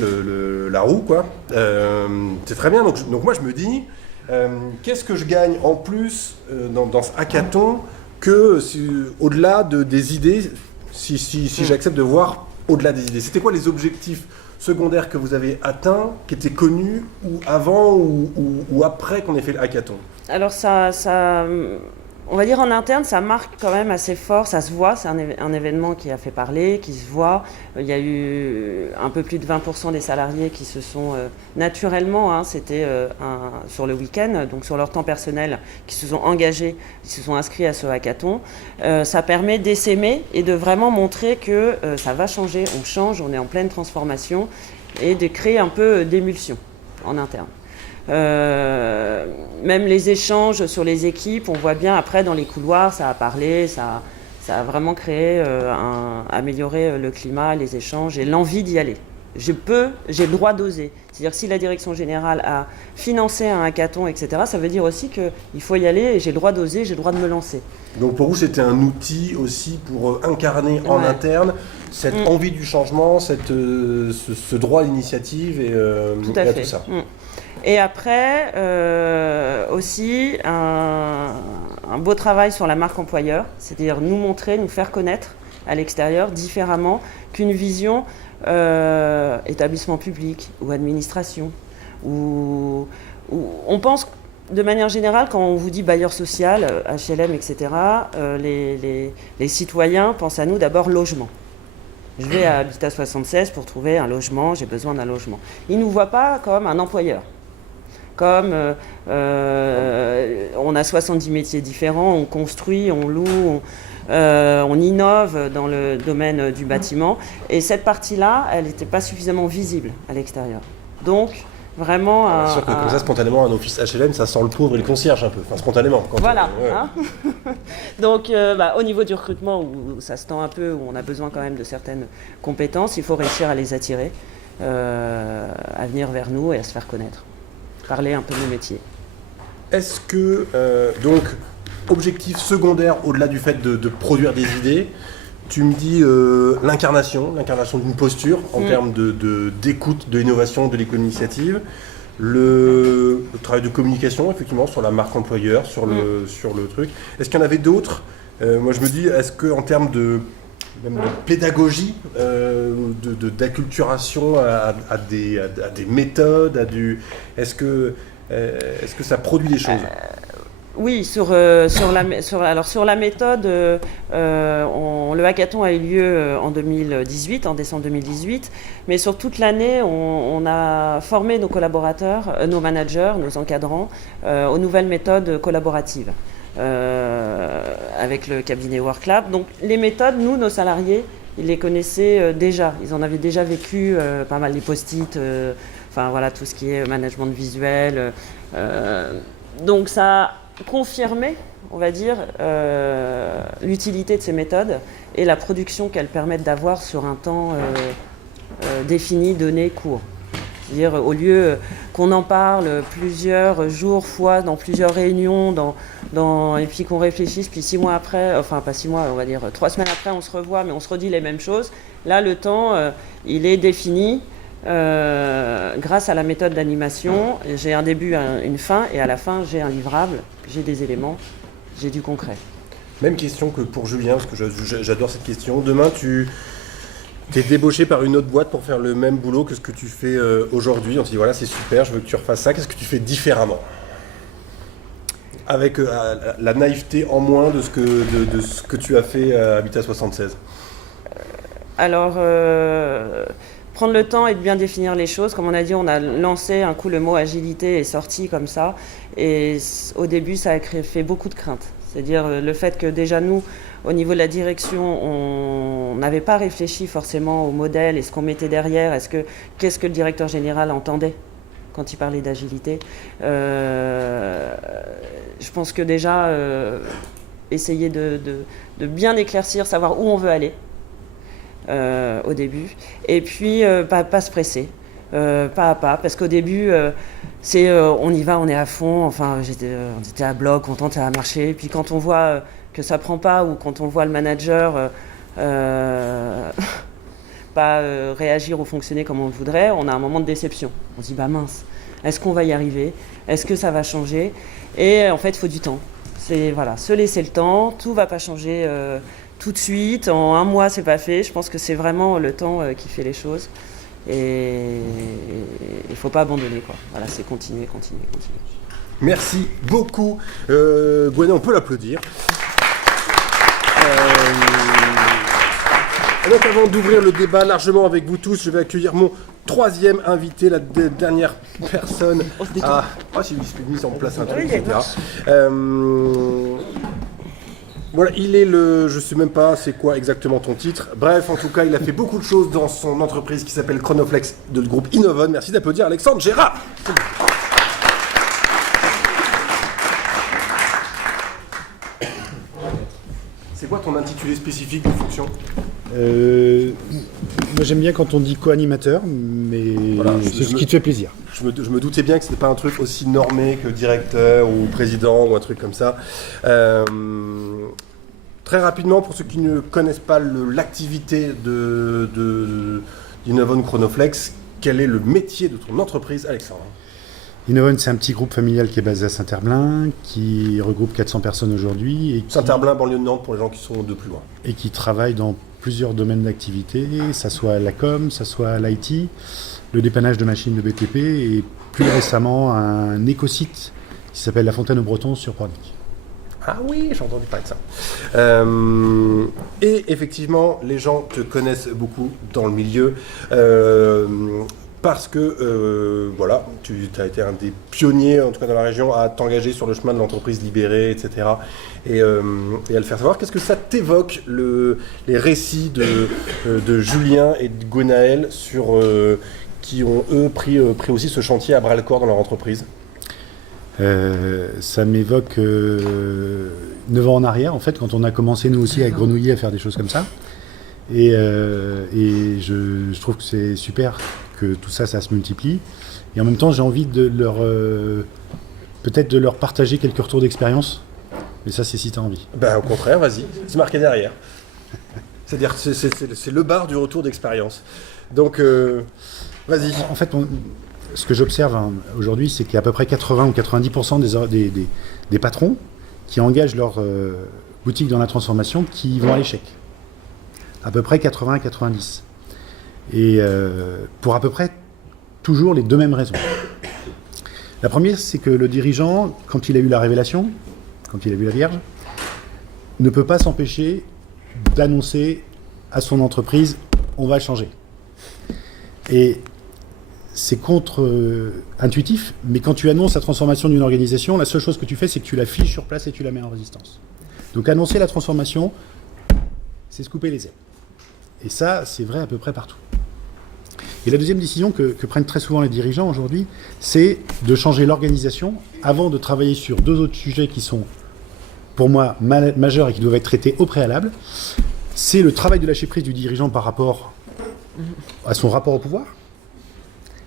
la roue, quoi. C'est très bien. Donc moi, je me dis, qu'est-ce que je gagne en plus dans ce hackathon que au-delà des idées, si j'accepte de voir au-delà des idées. C'était quoi les objectifs secondaires que vous avez atteints, qui étaient connus ou avant ou après qu'on ait fait le hackathon? Alors ça, on va dire en interne, ça marque quand même assez fort, ça se voit, c'est un événement qui a fait parler, qui se voit. Il y a eu un peu plus de 20% des salariés qui se sont naturellement, c'était sur le week-end, donc sur leur temps personnel, qui se sont engagés, qui se sont inscrits à ce hackathon. Ça permet d'essaimer et de vraiment montrer que ça va changer, on change, on est en pleine transformation et de créer un peu d'émulsion en interne. Même les échanges sur les équipes, on voit bien après dans les couloirs, ça a parlé, ça a vraiment créé, amélioré le climat, les échanges et l'envie d'y aller. J'ai le droit d'oser. C'est-à-dire si la direction générale a financé un hackathon, etc., ça veut dire aussi qu'il faut y aller et j'ai le droit d'oser, j'ai le droit de me lancer. Donc pour vous, c'était un outil aussi pour incarner en interne cette envie du changement, ce droit à l'initiative et à tout ça. Et après, aussi un beau travail sur la marque employeur, c'est-à-dire nous montrer, nous faire connaître à l'extérieur différemment qu'une vision établissement public ou administration. Où on pense de manière générale, quand on vous dit bailleur social, HLM, etc., les citoyens pensent à nous d'abord logement. Je vais à Habitat 76 pour trouver un logement, j'ai besoin d'un logement. Ils ne nous voient pas comme un employeur. Comme on a 70 métiers différents, on construit, on loue, on innove dans le domaine du bâtiment. Et cette partie-là, elle n'était pas suffisamment visible à l'extérieur. Donc, vraiment... C'est sûr que comme ça, spontanément, un office HLM, ça sent le pauvre et le concierge un peu. Enfin, spontanément. Voilà. Donc, au niveau du recrutement, où ça se tend un peu, où on a besoin quand même de certaines compétences, il faut réussir à les attirer, à venir vers nous et à se faire connaître. Parler un peu de nos métiers. Est-ce que, donc, objectif secondaire, au-delà du fait de produire des idées, tu me dis l'incarnation d'une posture en termes d'écoute, de l'innovation, de l'éco-initiative, le travail de communication, effectivement, sur la marque employeur, sur le truc. Est-ce qu'il y en avait d'autres? Moi, je me dis, est-ce qu'en termes même de pédagogie, d'acculturation à des méthodes, est-ce que ça produit des choses? Oui, sur la méthode, le hackathon a eu lieu en décembre 2018, mais sur toute l'année, on a formé nos collaborateurs, nos managers, nos encadrants, aux nouvelles méthodes collaboratives. Avec le cabinet WorkLab. Donc les méthodes, nous, nos salariés, ils les connaissaient déjà. Ils en avaient déjà vécu pas mal, les post-it, tout ce qui est management visuel. Donc ça a confirmé, on va dire, l'utilité de ces méthodes et la production qu'elles permettent d'avoir sur un temps défini, donné, court. C'est-à-dire au lieu qu'on en parle plusieurs jours, fois, dans plusieurs réunions, et puis qu'on réfléchisse, puis 6 mois après, enfin pas 6 mois, on va dire 3 semaines après, on se revoit, mais on se redit les mêmes choses. Là, le temps, il est défini grâce à la méthode d'animation. J'ai un début, une fin, et à la fin, j'ai un livrable, j'ai des éléments, j'ai du concret. Même question que pour Julien, parce que j'adore cette question. Demain, tu es débauché par une autre boîte pour faire le même boulot que ce que tu fais aujourd'hui. On te dit voilà, c'est super, je veux que tu refasses ça. Qu'est-ce que tu fais différemment? Avec la naïveté en moins de ce que tu as fait à Habitat 76. Alors, prendre le temps et de bien définir les choses. Comme on a dit, on a lancé un coup, le mot agilité est sorti comme ça. Et au début, ça a fait beaucoup de craintes. C'est-à-dire le fait que déjà nous, au niveau de la direction, on n'avait pas réfléchi forcément au modèle et ce qu'on mettait derrière. Qu'est-ce que le directeur général entendait quand il parlait d'agilité? Je pense que déjà, essayer de bien éclaircir, savoir où on veut aller au début, et puis pas se presser. Pas à pas, parce qu'au début, on y va, on est à fond. Enfin, on était à bloc, on tente à marcher. Puis quand on voit que ça prend pas, ou quand on voit le manager pas réagir ou fonctionner comme on le voudrait, on a un moment de déception. On se dit, bah mince, est-ce qu'on va y arriver? Est-ce que ça va changer? Et en fait, il faut du temps. Voilà, se laisser le temps, tout va pas changer tout de suite. En un mois, c'est pas fait. Je pense que c'est vraiment le temps qui fait les choses. Et il ne faut pas abandonner, quoi. Voilà, c'est continuer. Merci beaucoup. Gwenaë, on peut l'applaudir. Donc avant d'ouvrir le débat largement avec vous tous, je vais accueillir mon troisième invité, la dernière personne. C'est mis en place un truc, etc. Voilà, je sais même pas c'est quoi exactement ton titre. Bref, en tout cas, il a fait beaucoup de choses dans son entreprise qui s'appelle Chronoflex de le groupe Innovon. Merci d'applaudir Alexandre Gérard. C'est quoi ton intitulé spécifique de fonction? Moi j'aime bien quand on dit co-animateur, mais voilà, c'est ce qui te fait plaisir. Je me doutais bien que ce n'était pas un truc aussi normé que directeur ou président ou un truc comme ça. Très rapidement, pour ceux qui ne connaissent pas l'activité d'Innovon Chronoflex, quel est le métier de ton entreprise, Alexandre? Innovon, c'est un petit groupe familial qui est basé à Saint-Herblain, qui regroupe 400 personnes aujourd'hui. Saint-Herblain, banlieue de Nantes, pour les gens qui sont de plus loin. Et qui travaille dans plusieurs domaines d'activité, ça soit la com, ça soit l'IT, le dépannage de machines de BTP et plus récemment un écosite qui s'appelle La Fontaine aux Bretons sur Pornic. Ah oui, j'ai entendu parler de ça. Et effectivement, les gens te connaissent beaucoup dans le milieu parce que voilà, tu as été un des pionniers, en tout cas dans la région, à t'engager sur le chemin de l'entreprise libérée, etc. Et à le faire savoir. Qu'est-ce que ça t'évoque, les récits de Julien et de Gwenaël qui ont, eux, pris aussi ce chantier à bras-le-corps dans leur entreprise? Ça m'évoque 9 ans en arrière, en fait, quand on a commencé nous aussi à grenouiller, à faire des choses comme ça. Et je trouve que c'est super que tout ça, ça se multiplie. Et en même temps, j'ai envie de peut-être de leur partager quelques retours d'expérience. Mais ça, c'est si tu as envie. Ben, au contraire, vas-y, c'est marqué derrière. C'est-à-dire que c'est le bar du retour d'expérience. Donc, vas-y. En fait, ce que j'observe aujourd'hui, c'est qu'il y a à peu près 80 ou 90% des patrons qui engagent leur boutique dans la transformation qui vont à l'échec. À peu près 80 à 90. Et pour à peu près toujours les deux mêmes raisons. La première, c'est que le dirigeant, quand il a eu la révélation, quand il a vu la Vierge, ne peut pas s'empêcher d'annoncer à son entreprise « on va changer ». Et c'est contre-intuitif, mais quand tu annonces la transformation d'une organisation, la seule chose que tu fais, c'est que tu la fiches sur place et tu la mets en résistance. Donc annoncer la transformation, c'est se couper les ailes. Et ça, c'est vrai à peu près partout. Et la deuxième décision que prennent très souvent les dirigeants aujourd'hui, c'est de changer l'organisation avant de travailler sur deux autres sujets qui sont, pour moi, majeurs et qui doivent être traités au préalable. C'est le travail de lâcher prise du dirigeant par rapport à son rapport au pouvoir.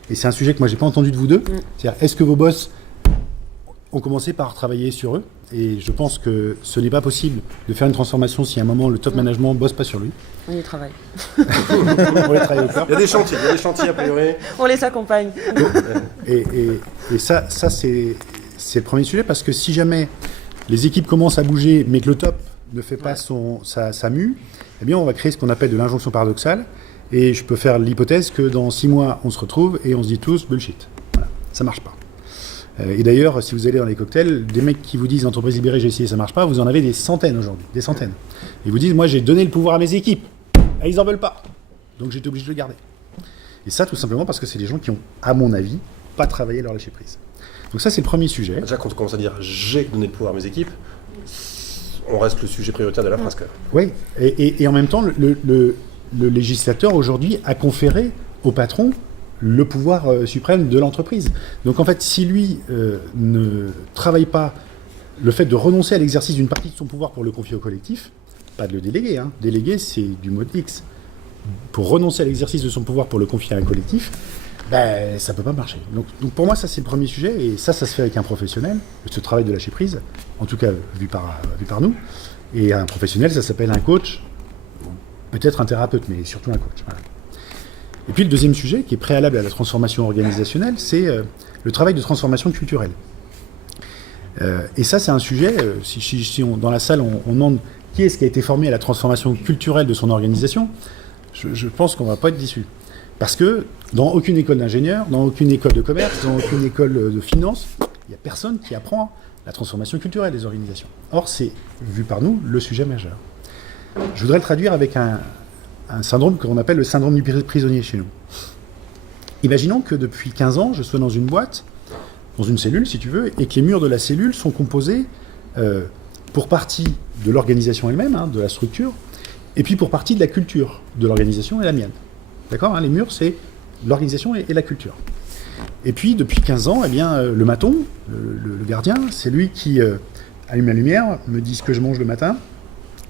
Et c'est un sujet que moi, je n'ai pas entendu de vous deux. C'est-à-dire, est-ce que vos boss ont commencé par travailler sur eux? Et je pense que ce n'est pas possible de faire une transformation si à un moment le top management ne bosse pas sur lui. On y travaille. On les travaille au corps. Il y a des chantiers a priori. On les accompagne. Et ça c'est le premier sujet, parce que si jamais les équipes commencent à bouger, mais que le top ne fait pas sa mue, eh bien on va créer ce qu'on appelle de l'injonction paradoxale. Et je peux faire l'hypothèse que dans 6 mois, on se retrouve et on se dit tous bullshit. Voilà, ça marche pas. Et d'ailleurs, si vous allez dans les cocktails, des mecs qui vous disent entreprise libérée, j'ai essayé, ça marche pas, vous en avez des centaines aujourd'hui, des centaines. Ils vous disent, moi j'ai donné le pouvoir à mes équipes, et ils en veulent pas. Donc j'étais obligé de le garder. Et ça, tout simplement parce que c'est des gens qui ont, à mon avis, pas travaillé leur lâcher prise. Donc ça, c'est le premier sujet. Déjà, quand on commence à dire j'ai donné le pouvoir à mes équipes, on reste le sujet prioritaire de la phrase. Oui, et en même temps, le législateur aujourd'hui a conféré au patron le pouvoir suprême de l'entreprise. Donc en fait, si lui ne travaille pas le fait de renoncer à l'exercice d'une partie de son pouvoir pour le confier au collectif, pas de le déléguer, hein. Déléguer, c'est du mot X. Pour renoncer à l'exercice de son pouvoir pour le confier à un collectif, ben, ça ne peut pas marcher. Donc pour moi, ça c'est le premier sujet, et ça se fait avec un professionnel, ce travail de lâcher prise, en tout cas vu par nous, et un professionnel, ça s'appelle un coach, peut-être un thérapeute, mais surtout un coach. Voilà. Et puis le deuxième sujet, qui est préalable à la transformation organisationnelle, c'est le travail de transformation culturelle. Et ça, c'est un sujet, si dans la salle, on demande qui est-ce qui a été formé à la transformation culturelle de son organisation, je pense qu'on ne va pas être déçu. Parce que dans aucune école d'ingénieur, dans aucune école de commerce, dans aucune école de finance, il n'y a personne qui apprend la transformation culturelle des organisations. Or, c'est, vu par nous, le sujet majeur. Je voudrais le traduire avec un syndrome qu'on appelle le syndrome du prisonnier chez nous. Imaginons que depuis 15 ans, je sois dans une boîte, dans une cellule, si tu veux, et que les murs de la cellule sont composés pour partie de l'organisation elle-même, hein, de la structure, et puis pour partie de la culture de l'organisation et la mienne. D'accord, hein, les murs, c'est l'organisation et la culture. Et puis, depuis 15 ans, eh bien, le maton, le gardien, c'est lui qui allume la lumière, me dit ce que je mange le matin,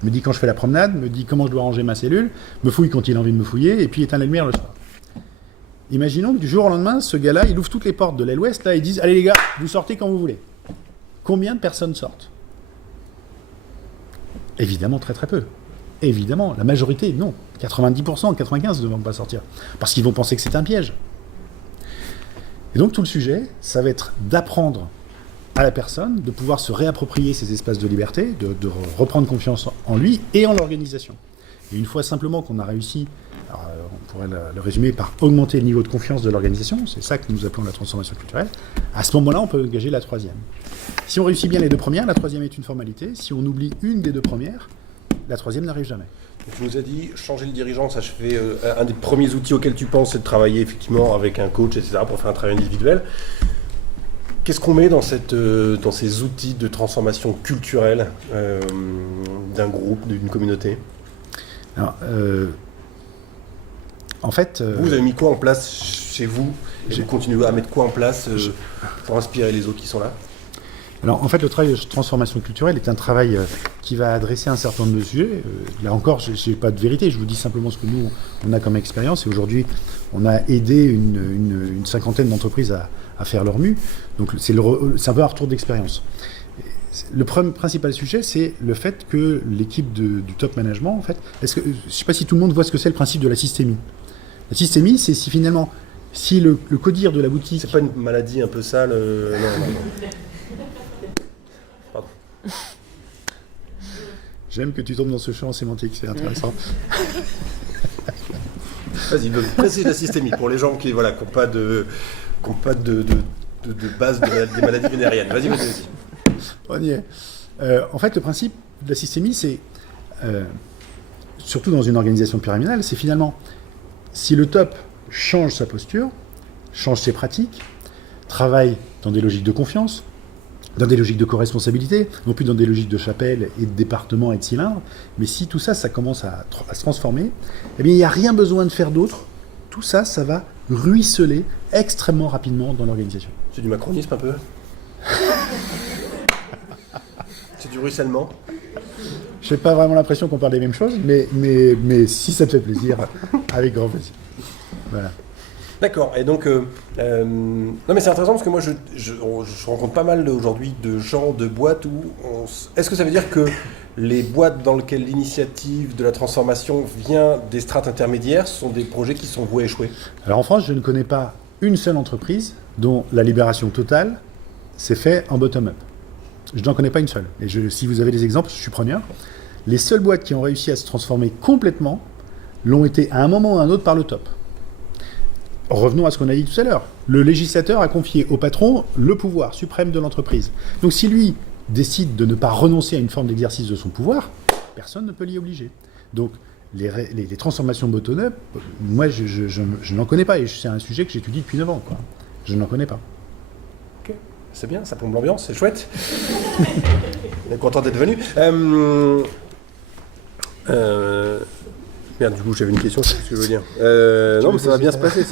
me dit quand je fais la promenade, me dit comment je dois ranger ma cellule, me fouille quand il a envie de me fouiller, et puis éteint la lumière le soir. Imaginons que du jour au lendemain, ce gars-là, il ouvre toutes les portes de l'aile ouest, là, ils disent « Allez les gars, vous sortez quand vous voulez ». Combien de personnes sortent ? Évidemment, très très peu. Évidemment, la majorité, non. 90%, 95% ne vont pas sortir. Parce qu'ils vont penser que c'est un piège. Et donc tout le sujet, ça va être d'apprendre à la personne de pouvoir se réapproprier ces espaces de liberté, de reprendre confiance en lui et en l'organisation. Et une fois simplement qu'on a réussi, alors, on pourrait le résumer par augmenter le niveau de confiance de l'organisation, c'est ça que nous appelons la transformation culturelle, à ce moment-là, on peut engager la troisième. Si on réussit bien les deux premières, la troisième est une formalité. Si on oublie une des deux premières, la troisième n'arrive jamais. Tu nous as dit, changer le dirigeant, ça je fais un des premiers outils auxquels tu penses, c'est de travailler effectivement avec un coach, etc., pour faire un travail individuel. Qu'est-ce qu'on met dans ces outils de transformation culturelle d'un groupe, d'une communauté ? Alors, en fait... Vous avez mis quoi en place chez vous ? Et vous continuez à mettre quoi en place pour inspirer les autres qui sont là ? Alors, en fait, le travail de transformation culturelle est un travail qui va adresser un certain nombre de sujets. Là encore, je n'ai pas de vérité, je vous dis simplement ce que nous, on a comme expérience. Et aujourd'hui, on a aidé une cinquantaine d'entreprises à faire leur mue. Donc, c'est un peu un retour d'expérience. Le principal sujet, c'est le fait que l'équipe du top management, en fait, je ne sais pas si tout le monde voit ce que c'est le principe de la systémie. La systémie, c'est si le codir de la boutique... C'est pas une maladie un peu sale non. Pardon. J'aime que tu tombes dans ce champ sémantique, c'est intéressant. Vas-y, précise la systémie pour les gens qui n'ont pas de base des maladies vénériennes. Vas-y. On y est. En fait, le principe de la systémie, c'est, surtout dans une organisation pyramidale, c'est finalement, si le top change sa posture, change ses pratiques, travaille dans des logiques de confiance, dans des logiques de co-responsabilité, non plus dans des logiques de chapelle et de département et de cylindre, mais si tout ça, ça commence à se transformer, eh bien, il n'y a rien besoin de faire d'autre. Tout ça, ça va ruisseler extrêmement rapidement dans l'organisation. C'est du macronisme un peu. C'est du ruissellement. Je n'ai pas vraiment l'impression qu'on parle des mêmes choses, mais si ça te fait plaisir, avec grand plaisir. Voilà. D'accord, et donc, non mais c'est intéressant parce que moi je rencontre pas mal aujourd'hui de gens, de boîtes où est-ce que ça veut dire que les boîtes dans lesquelles l'initiative de la transformation vient des strates intermédiaires sont des projets qui sont voués à échouer ? Alors en France, je ne connais pas une seule entreprise dont la libération totale s'est faite en bottom-up. Je n'en connais pas une seule. Et si vous avez des exemples, je suis preneur. Les seules boîtes qui ont réussi à se transformer complètement l'ont été à un moment ou à un autre par le top. Revenons à ce qu'on a dit tout à l'heure. Le législateur a confié au patron le pouvoir suprême de l'entreprise. Donc si lui décide de ne pas renoncer à une forme d'exercice de son pouvoir, personne ne peut l'y obliger. Donc les transformations bottom-up, moi je n'en connais pas et c'est un sujet que j'étudie depuis 9 ans. Je n'en connais pas. Ok, c'est bien, ça plombe l'ambiance, c'est chouette. On est content d'être venu. Merde, du coup, j'avais une question, je sais ce que je veux dire. Non, mais ça va bien se passer,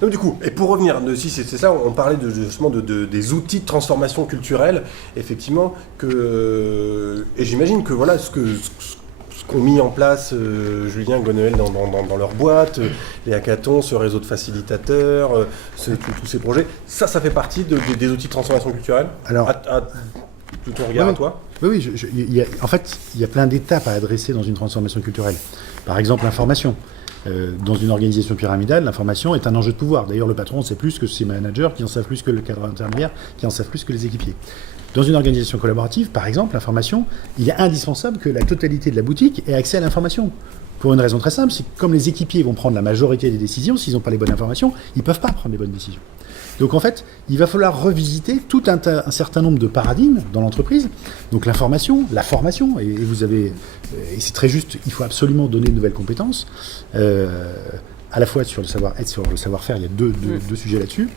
Donc, du coup, et pour revenir, si c'est ça, on parlait justement des outils de transformation culturelle, effectivement, et j'imagine que voilà, ce qu'ont mis en place Julien, Gonoël dans leur boîte, les hackathons, ce réseau de facilitateurs, tous ces projets, ça fait partie des outils de transformation culturelle. Alors, de ton regard à toi. Oui, en fait, il y a plein d'étapes à adresser dans une transformation culturelle. Par exemple, l'information. Dans une organisation pyramidale, l'information est un enjeu de pouvoir. D'ailleurs, le patron sait plus que ses managers, qui en savent plus que le cadre intermédiaire, qui en savent plus que les équipiers. Dans une organisation collaborative, par exemple, l'information, il est indispensable que la totalité de la boutique ait accès à l'information. Pour une raison très simple, c'est que comme les équipiers vont prendre la majorité des décisions, s'ils n'ont pas les bonnes informations, ils ne peuvent pas prendre les bonnes décisions. Donc en fait, il va falloir revisiter tout un certain nombre de paradigmes dans l'entreprise. Donc l'information, la formation, et c'est très juste, il faut absolument donner de nouvelles compétences, à la fois sur le savoir-être, sur le savoir-faire, il y a deux sujets là-dessus,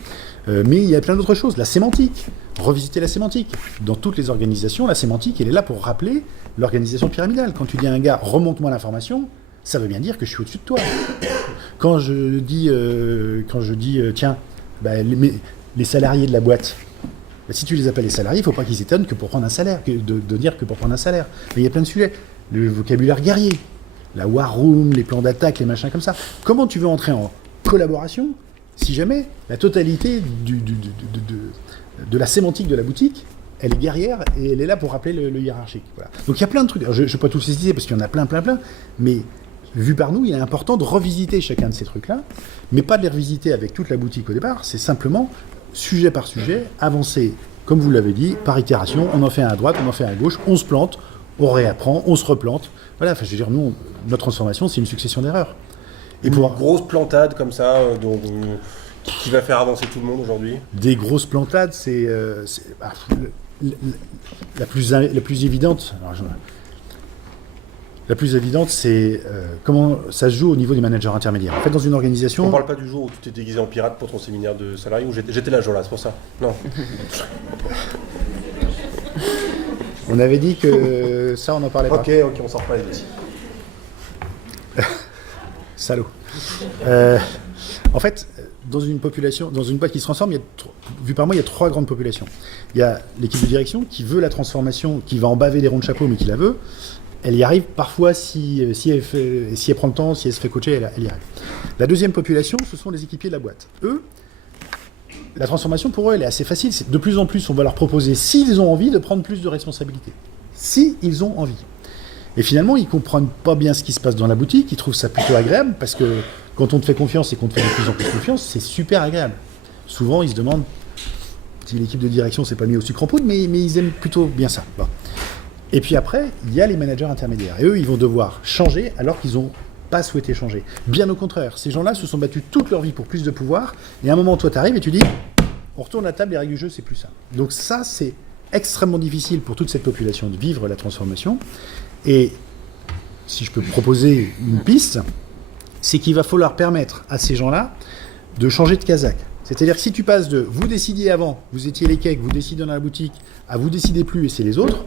mais il y a plein d'autres choses. La sémantique, revisiter la sémantique. Dans toutes les organisations, la sémantique, elle est là pour rappeler l'organisation pyramidale. Quand tu dis à un gars, remonte-moi l'information, ça veut bien dire que je suis au-dessus de toi. Quand je dis, tiens, les salariés de la boîte, si tu les appelles les salariés, il ne faut pas qu'ils s'étonnent que pour prendre un salaire, de dire que pour prendre un salaire. Mais il y a plein de sujets. Le vocabulaire guerrier, la war room, les plans d'attaque, les machins comme ça. Comment tu veux entrer en collaboration si jamais la totalité de la sémantique de la boutique, elle est guerrière et elle est là pour rappeler le hiérarchique. Voilà. Donc il y a plein de trucs. Alors, je ne vais pas tous les citer parce qu'il y en a plein, mais vu par nous, il est important de revisiter chacun de ces trucs-là, mais pas de les revisiter avec toute la boutique au départ, c'est simplement, sujet par sujet, avancer, comme vous l'avez dit, par itération, on en fait un à droite, on en fait un à gauche, on se plante, on réapprend, on se replante. Voilà, je veux dire, nous, notre transformation, c'est une succession d'erreurs. Et pour une grosse plantade comme ça, qui va faire avancer tout le monde aujourd'hui? Des grosses plantades, la plus évidente. La plus évidente, c'est comment ça se joue au niveau des managers intermédiaires. En fait, dans une organisation... On ne parle pas du jour où tu t'es déguisé en pirate pour ton séminaire de salariés, où j'étais là ce jour-là, c'est pour ça. Non. On avait dit que ça, on n'en parlait pas. Ok, on s'en reparle aussi. Salaud. En fait, dans une boîte qui se transforme, vu par moi, il y a 3 grandes populations. Il y a l'équipe de direction qui veut la transformation, qui va en baver des ronds de chapeau, mais qui la veut. Elle y arrive parfois si elle prend le temps, si elle se fait coacher, elle y arrive. La deuxième population, ce sont les équipiers de la boîte. Eux, la transformation pour eux, elle est assez facile. C'est de plus en plus, on va leur proposer, s'ils ont envie, de prendre plus de responsabilités. S'ils ont envie. Et finalement, ils ne comprennent pas bien ce qui se passe dans la boutique, ils trouvent ça plutôt agréable, parce que quand on te fait confiance et qu'on te fait de plus en plus confiance, c'est super agréable. Souvent, ils se demandent si l'équipe de direction s'est pas mis au sucre en poudre, mais ils aiment plutôt bien ça. Bon. Et puis après, il y a les managers intermédiaires. Et eux, ils vont devoir changer alors qu'ils n'ont pas souhaité changer. Bien au contraire, ces gens-là se sont battus toute leur vie pour plus de pouvoir. Et à un moment, toi, tu arrives et tu dis, on retourne à la table, les règles du jeu, c'est plus ça. Donc ça, c'est extrêmement difficile pour toute cette population de vivre la transformation. Et si je peux proposer une piste, c'est qu'il va falloir permettre à ces gens-là de changer de casaque. C'est-à-dire que si tu passes de vous décidiez avant, vous étiez les cakes, vous décidez dans la boutique, à vous décidez plus et c'est les autres,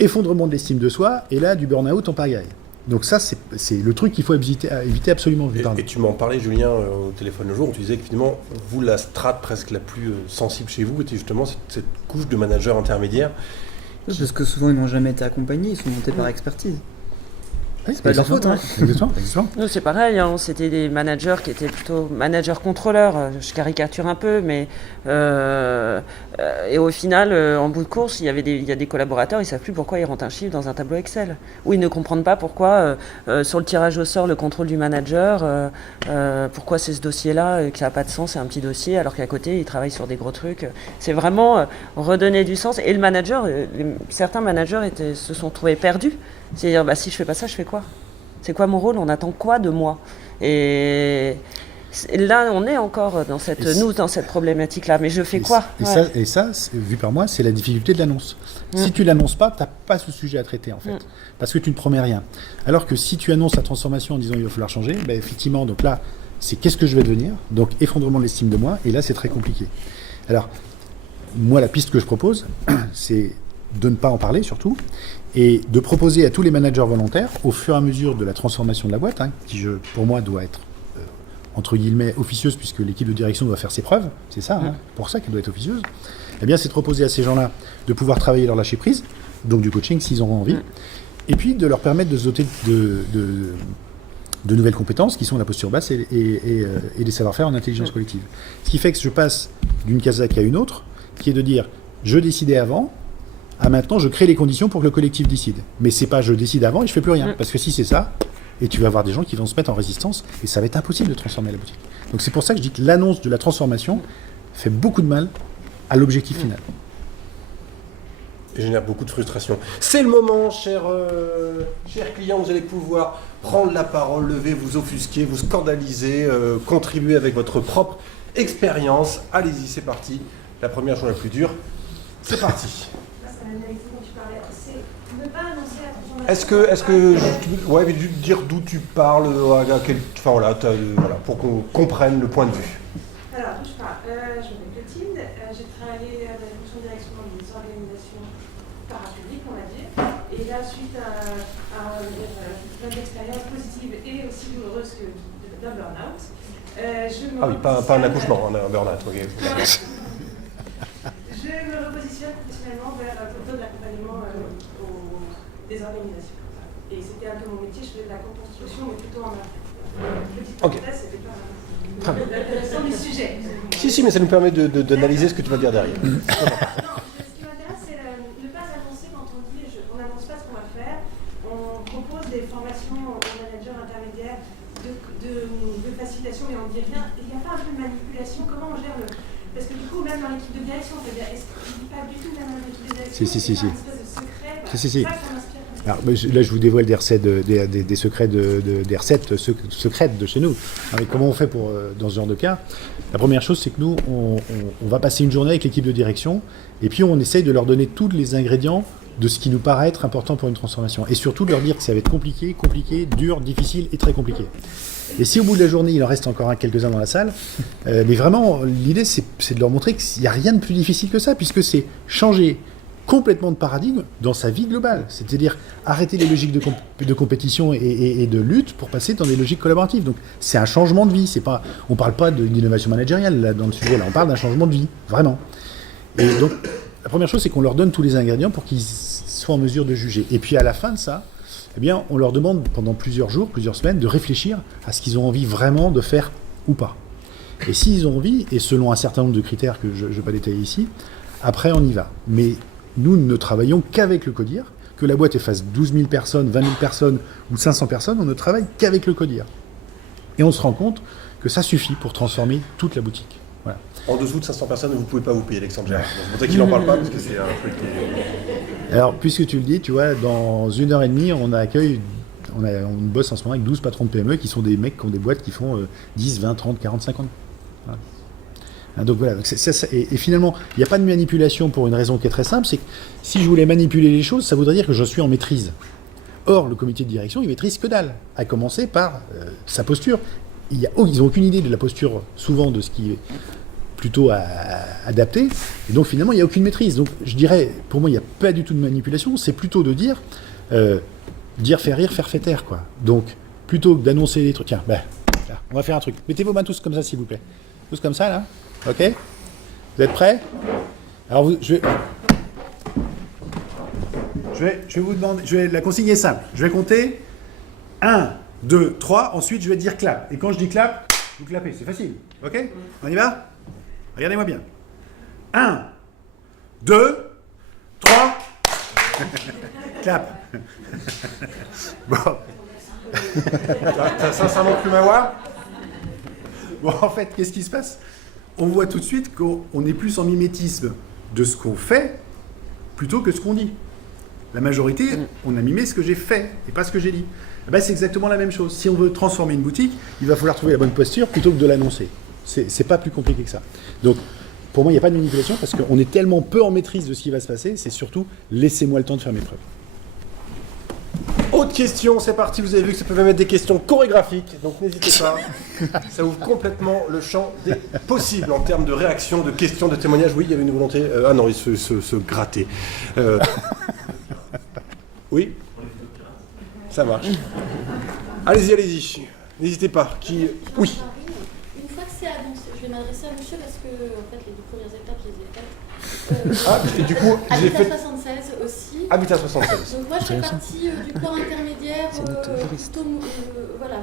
effondrement de l'estime de soi, et là, du burn-out en pagaille. Donc ça, c'est le truc qu'il faut éviter absolument. Et tu m'en parlais, Julien, au téléphone le jour, où tu disais que finalement, vous, la strate presque la plus sensible chez vous, était justement cette couche de managers intermédiaires. Parce que souvent, ils n'ont jamais été accompagnés, ils sont montés par expertise. C'est pas de leur faute. Hein. Exactement. Nous, c'est pareil, hein, c'était des managers qui étaient plutôt managers-contrôleurs, je caricature un peu, mais et au final, en bout de course, il y a des collaborateurs, ils ne savent plus pourquoi ils rentrent un chiffre dans un tableau Excel, ou ils ne comprennent pas pourquoi, sur le tirage au sort, le contrôle du manager, pourquoi c'est ce dossier-là, que ça n'a pas de sens, c'est un petit dossier, alors qu'à côté, ils travaillent sur des gros trucs. C'est vraiment redonner du sens. Et le manager, certains managers se sont trouvés perdus. C'est-à-dire, si je fais pas ça, je fais quoi? C'est quoi mon rôle? On attend quoi de moi? Et là, on est encore dans cette problématique-là. Mais je fais quoi? Et ça, vu par moi, c'est la difficulté de l'annonce. Si tu l'annonces pas, tu n'as pas ce sujet à traiter, en fait. Parce que tu ne promets rien. Alors que si tu annonces la transformation en disant il va falloir changer, effectivement, donc là, c'est qu'est-ce que je vais devenir? Donc, effondrement de l'estime de moi. Et là, c'est très compliqué. Alors, moi, la piste que je propose, c'est de ne pas en parler surtout, et de proposer à tous les managers volontaires, au fur et à mesure de la transformation de la boîte, qui pour moi doit être entre guillemets officieuse, puisque l'équipe de direction doit faire ses preuves, c'est ça, pour ça qu'elle doit être officieuse, eh bien c'est de proposer à ces gens-là de pouvoir travailler leur lâcher prise, donc du coaching s'ils en ont envie, et puis de leur permettre de se doter de nouvelles compétences qui sont la posture basse et des savoir-faire en intelligence collective. Ce qui fait que je passe d'une CASAC à une autre, qui est de dire je décidais avant, à maintenant je crée les conditions pour que le collectif décide. Mais c'est pas je décide avant et je fais plus rien. Parce que si c'est ça, et tu vas avoir des gens qui vont se mettre en résistance et ça va être impossible de transformer la boutique. Donc c'est pour ça que je dis que l'annonce de la transformation fait beaucoup de mal à l'objectif final. Et génère beaucoup de frustration. C'est le moment, chers clients, vous allez pouvoir prendre la parole, lever, vous offusquer, vous scandaliser, contribuer avec votre propre expérience. Allez-y, c'est parti. La première chose la plus dure, c'est parti. Est-ce que ouais, mais dire d'où tu parles, enfin voilà, pour qu'on comprenne le point de vue. Alors, d'où je parle, je m'appelle Clotilde, j'ai travaillé dans la fonction de direction dans des organisations parapubliques, on va dire, et là, suite à plein d'expériences positives et aussi douloureuses d'un burn-out, Ah oui, pas un accouchement, un burn-out, ok. Je me repositionne professionnellement vers plutôt de l'accompagnement des organisations. Et c'était un peu mon métier, je faisais de la construction, mais plutôt en petite parenthèse, c'était pas l'intéressant du sujet. Si, mais ça nous permet d'analyser ce que tu vas dire derrière. Non, ce qui m'intéresse, c'est ne pas annoncer quand on dit on n'annonce pas ce qu'on va faire. On propose des formations aux managers intermédiaires de facilitation, mais on ne dit rien. Il n'y a pas un peu de manipulation. Comment on gère le. Parce que du coup, même dans l'équipe de direction, on peut dire est-ce qu'il n'y a pas du tout même dans l'équipe de direction? Si. C'est une espèce de secret. Si. C'est ça que ça m'inspire. Alors, là, je vous dévoile des recettes, des secrets des recettes secrètes de chez nous. Alors, comment on fait dans ce genre de cas? La première chose, c'est que nous, on va passer une journée avec l'équipe de direction et puis on essaye de leur donner tous les ingrédients de ce qui nous paraît être important pour une transformation. Et surtout de leur dire que ça va être compliqué, dur, difficile et très compliqué. Et si au bout de la journée, il en reste encore quelques-uns dans la salle, mais vraiment, l'idée, c'est de leur montrer qu'il n'y a rien de plus difficile que ça, puisque c'est changer complètement de paradigme dans sa vie globale. C'est-à-dire arrêter les logiques de compétition et de lutte pour passer dans des logiques collaboratives. Donc c'est un changement de vie. On ne parle pas d'innovation managériale là, dans le sujet, là on parle d'un changement de vie, vraiment. Et donc la première chose, c'est qu'on leur donne tous les ingrédients pour qu'ils soient en mesure de juger. Et puis à la fin de ça, eh bien, on leur demande pendant plusieurs jours, plusieurs semaines, de réfléchir à ce qu'ils ont envie vraiment de faire ou pas. Et s'ils ont envie, et selon un certain nombre de critères que je ne vais pas détailler ici, après on y va. Mais nous ne travaillons qu'avec le CODIR. Que la boîte fasse 12 000 personnes, 20 000 personnes ou 500 personnes, on ne travaille qu'avec le CODIR. Et on se rend compte que ça suffit pour transformer toute la boutique. Voilà. En dessous de 500 personnes, vous ne pouvez pas vous payer Alexandre Gérard. C'est pour ça qu'il n'en parle pas, parce que c'est un truc qui est... Alors, puisque tu le dis, tu vois, dans 1h30, on bosse en ce moment avec 12 patrons de PME qui sont des mecs qui ont des boîtes qui font 10, 20, 30, 40, 50. Voilà. Donc voilà, et finalement, il n'y a pas de manipulation pour une raison qui est très simple, c'est que si je voulais manipuler les choses, ça voudrait dire que je suis en maîtrise. Or, le comité de direction, il maîtrise que dalle, à commencer par sa posture. Ils n'ont aucune idée de la posture, souvent, de ce qui est plutôt adapté, et donc finalement, il n'y a aucune maîtrise. Donc je dirais, pour moi, il n'y a pas du tout de manipulation, c'est plutôt de dire faire rire, faire taire, quoi. Donc, plutôt que d'annoncer des trucs, tiens, là, on va faire un truc. Mettez vos mains tous comme ça, s'il vous plaît. Tous comme ça, là. Ok? Vous êtes prêts? Alors, je vais vous demander, la consigne est simple. Je vais compter 1, 2, 3, ensuite je vais dire clap. Et quand je dis clap, vous clapez, c'est facile. Ok? On y va? Regardez-moi bien. 1, 2, 3, clap. Bon. T'as sincèrement cru m'avoir? Bon, en fait, qu'est-ce qui se passe? On voit tout de suite qu'on est plus en mimétisme de ce qu'on fait plutôt que ce qu'on dit. La majorité, on a mimé ce que j'ai fait et pas ce que j'ai dit. Eh ben, c'est exactement la même chose. Si on veut transformer une boutique, il va falloir trouver la bonne posture plutôt que de l'annoncer. C'est pas plus compliqué que ça. Donc, pour moi, il n'y a pas de manipulation parce qu'on est tellement peu en maîtrise de ce qui va se passer, c'est surtout laissez-moi le temps de faire mes preuves. Autre question, c'est parti. Vous avez vu que ça peut même être des questions chorégraphiques, donc n'hésitez pas. Ça ouvre complètement le champ des possibles en termes de réaction, de questions, de témoignages. Oui, il y avait une volonté. Ah non, il se grattait. Oui, ça marche. Allez-y. N'hésitez pas. Qui... Oui. Une fois que c'est annoncé, je vais m'adresser à monsieur parce que en fait, les 2 premières étapes, je les ai faites. Et du coup, j'ai Habitat fait 76 aussi. Habitat 76. Donc moi, je fais partie du corps intermédiaire, C'est notre juriste. plutôt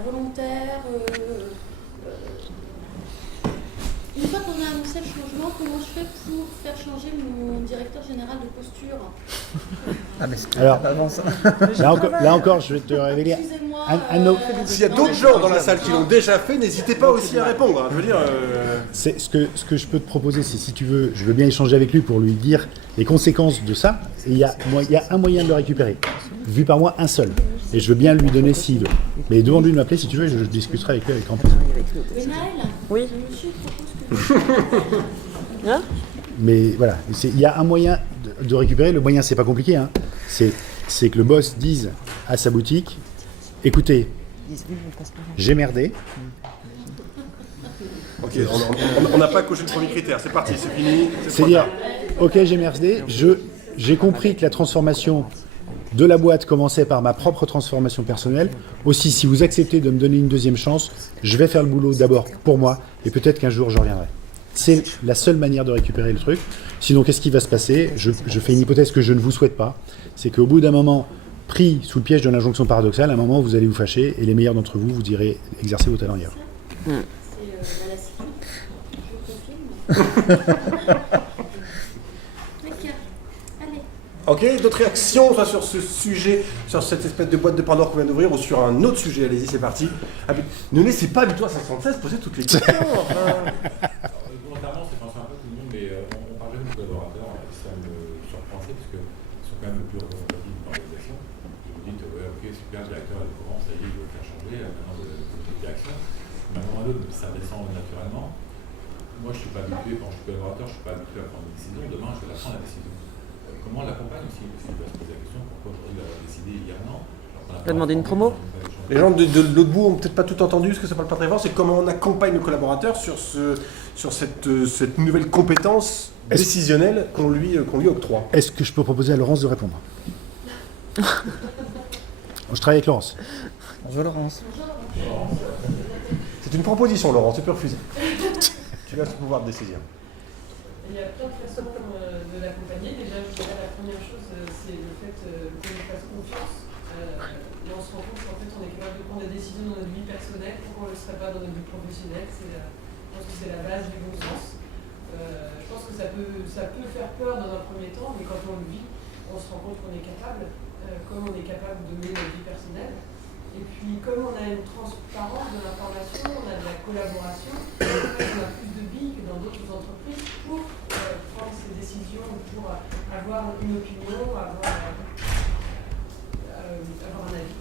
volontaire. Une fois qu'on a annoncé le changement, comment je fais pour faire changer mon directeur général de posture? Ah, mais c'est Alors, pas avant ça. là encore, je vais te révéler Excusez-moi. un autre. S'il y a d'autres gens dans la salle qui l'ont déjà fait, n'hésitez pas aussi à répondre. Hein. Je veux dire. C'est ce que je peux te proposer, c'est si tu veux, je veux bien échanger avec lui pour lui dire les conséquences de ça. Et il y a un moyen de le récupérer, vu par moi un seul. Et je veux bien lui donner s'il veut. Mais demande-lui de m'appeler si tu veux, je discuterai avec lui avec grand plaisir. Benaël, Oui. le monsieur propose que Hein? Mais voilà, il y a un moyen de récupérer. Le moyen, c'est pas compliqué. Hein. C'est que le boss dise à sa boutique, écoutez, j'ai merdé. Ok, on n'a pas coché le premier critère. C'est parti, c'est fini. C'est dire, ok, j'ai merdé. J'ai compris que la transformation de la boîte commençait par ma propre transformation personnelle. Aussi, si vous acceptez de me donner une deuxième chance, je vais faire le boulot d'abord pour moi et peut-être qu'un jour je reviendrai. C'est la seule manière de récupérer le truc. Sinon, qu'est-ce qui va se passer? Je fais une hypothèse que je ne vous souhaite pas. C'est qu'au bout d'un moment, pris sous le piège de l'injonction paradoxale, à un moment, vous allez vous fâcher et les meilleurs d'entre vous, vous irez exercer vos talents ailleurs. c'est la lassitude. Je confirme. D'accord. Allez. Ok, d'autres réactions soit sur ce sujet, sur cette espèce de boîte de Pandore qu'on vient d'ouvrir ou sur un autre sujet? Allez-y, c'est parti. Ah, ne laissez pas Habitat 516 poser toutes les questions. Enfin. Volontairement, c'est un peu tout le monde, mais on parlait de nos collaborateurs, ça me surprend assez parce qu'ils sont quand même le plus représentatifs de l'organisation. Et vous dites, ouais, ok, super, le directeur est au courant, ça y est, il veut faire changer, maintenant de direction. Maintenant à l'autre, ça descend naturellement. Moi, je ne suis pas habitué, quand je suis collaborateur, je ne suis pas habitué à prendre une décision. Demain, je vais la prendre la décision. Comment on l'accompagne aussi? Parce qu'il va se poser la question, pourquoi aujourd'hui il a décidé hier non? Tu as demandé une promo? Les gens de l'autre bout ont peut-être pas tout entendu, ce que ça parle pas très fort, c'est comment on accompagne le collaborateur sur cette nouvelle compétence décisionnelle qu'on lui octroie. Est-ce que je peux proposer à Laurence de répondre? Je travaille avec Laurence. Bonjour Laurence. C'est une proposition, Laurent, tu peux refuser. Tu as ce pouvoir de décision. Il y a plein de façons de l'accompagner. Déjà, je dirais la première chose, c'est le fait qu'on lui fasse confiance. Et on se rend compte qu'en fait, on est capable de prendre des décisions dans notre vie personnelle. Pourquoi on ne le serait pas dans notre vie professionnelle? Je pense que c'est la base du bon sens. Je pense que ça peut faire peur dans un premier temps, mais quand on le vit, on se rend compte qu'on est capable, comme on est capable de mener notre vie personnelle. Et puis, comme on a une transparence de l'information, on a de la collaboration, on a plus de billes que dans d'autres entreprises pour prendre ces décisions, pour avoir une opinion, avoir un avis.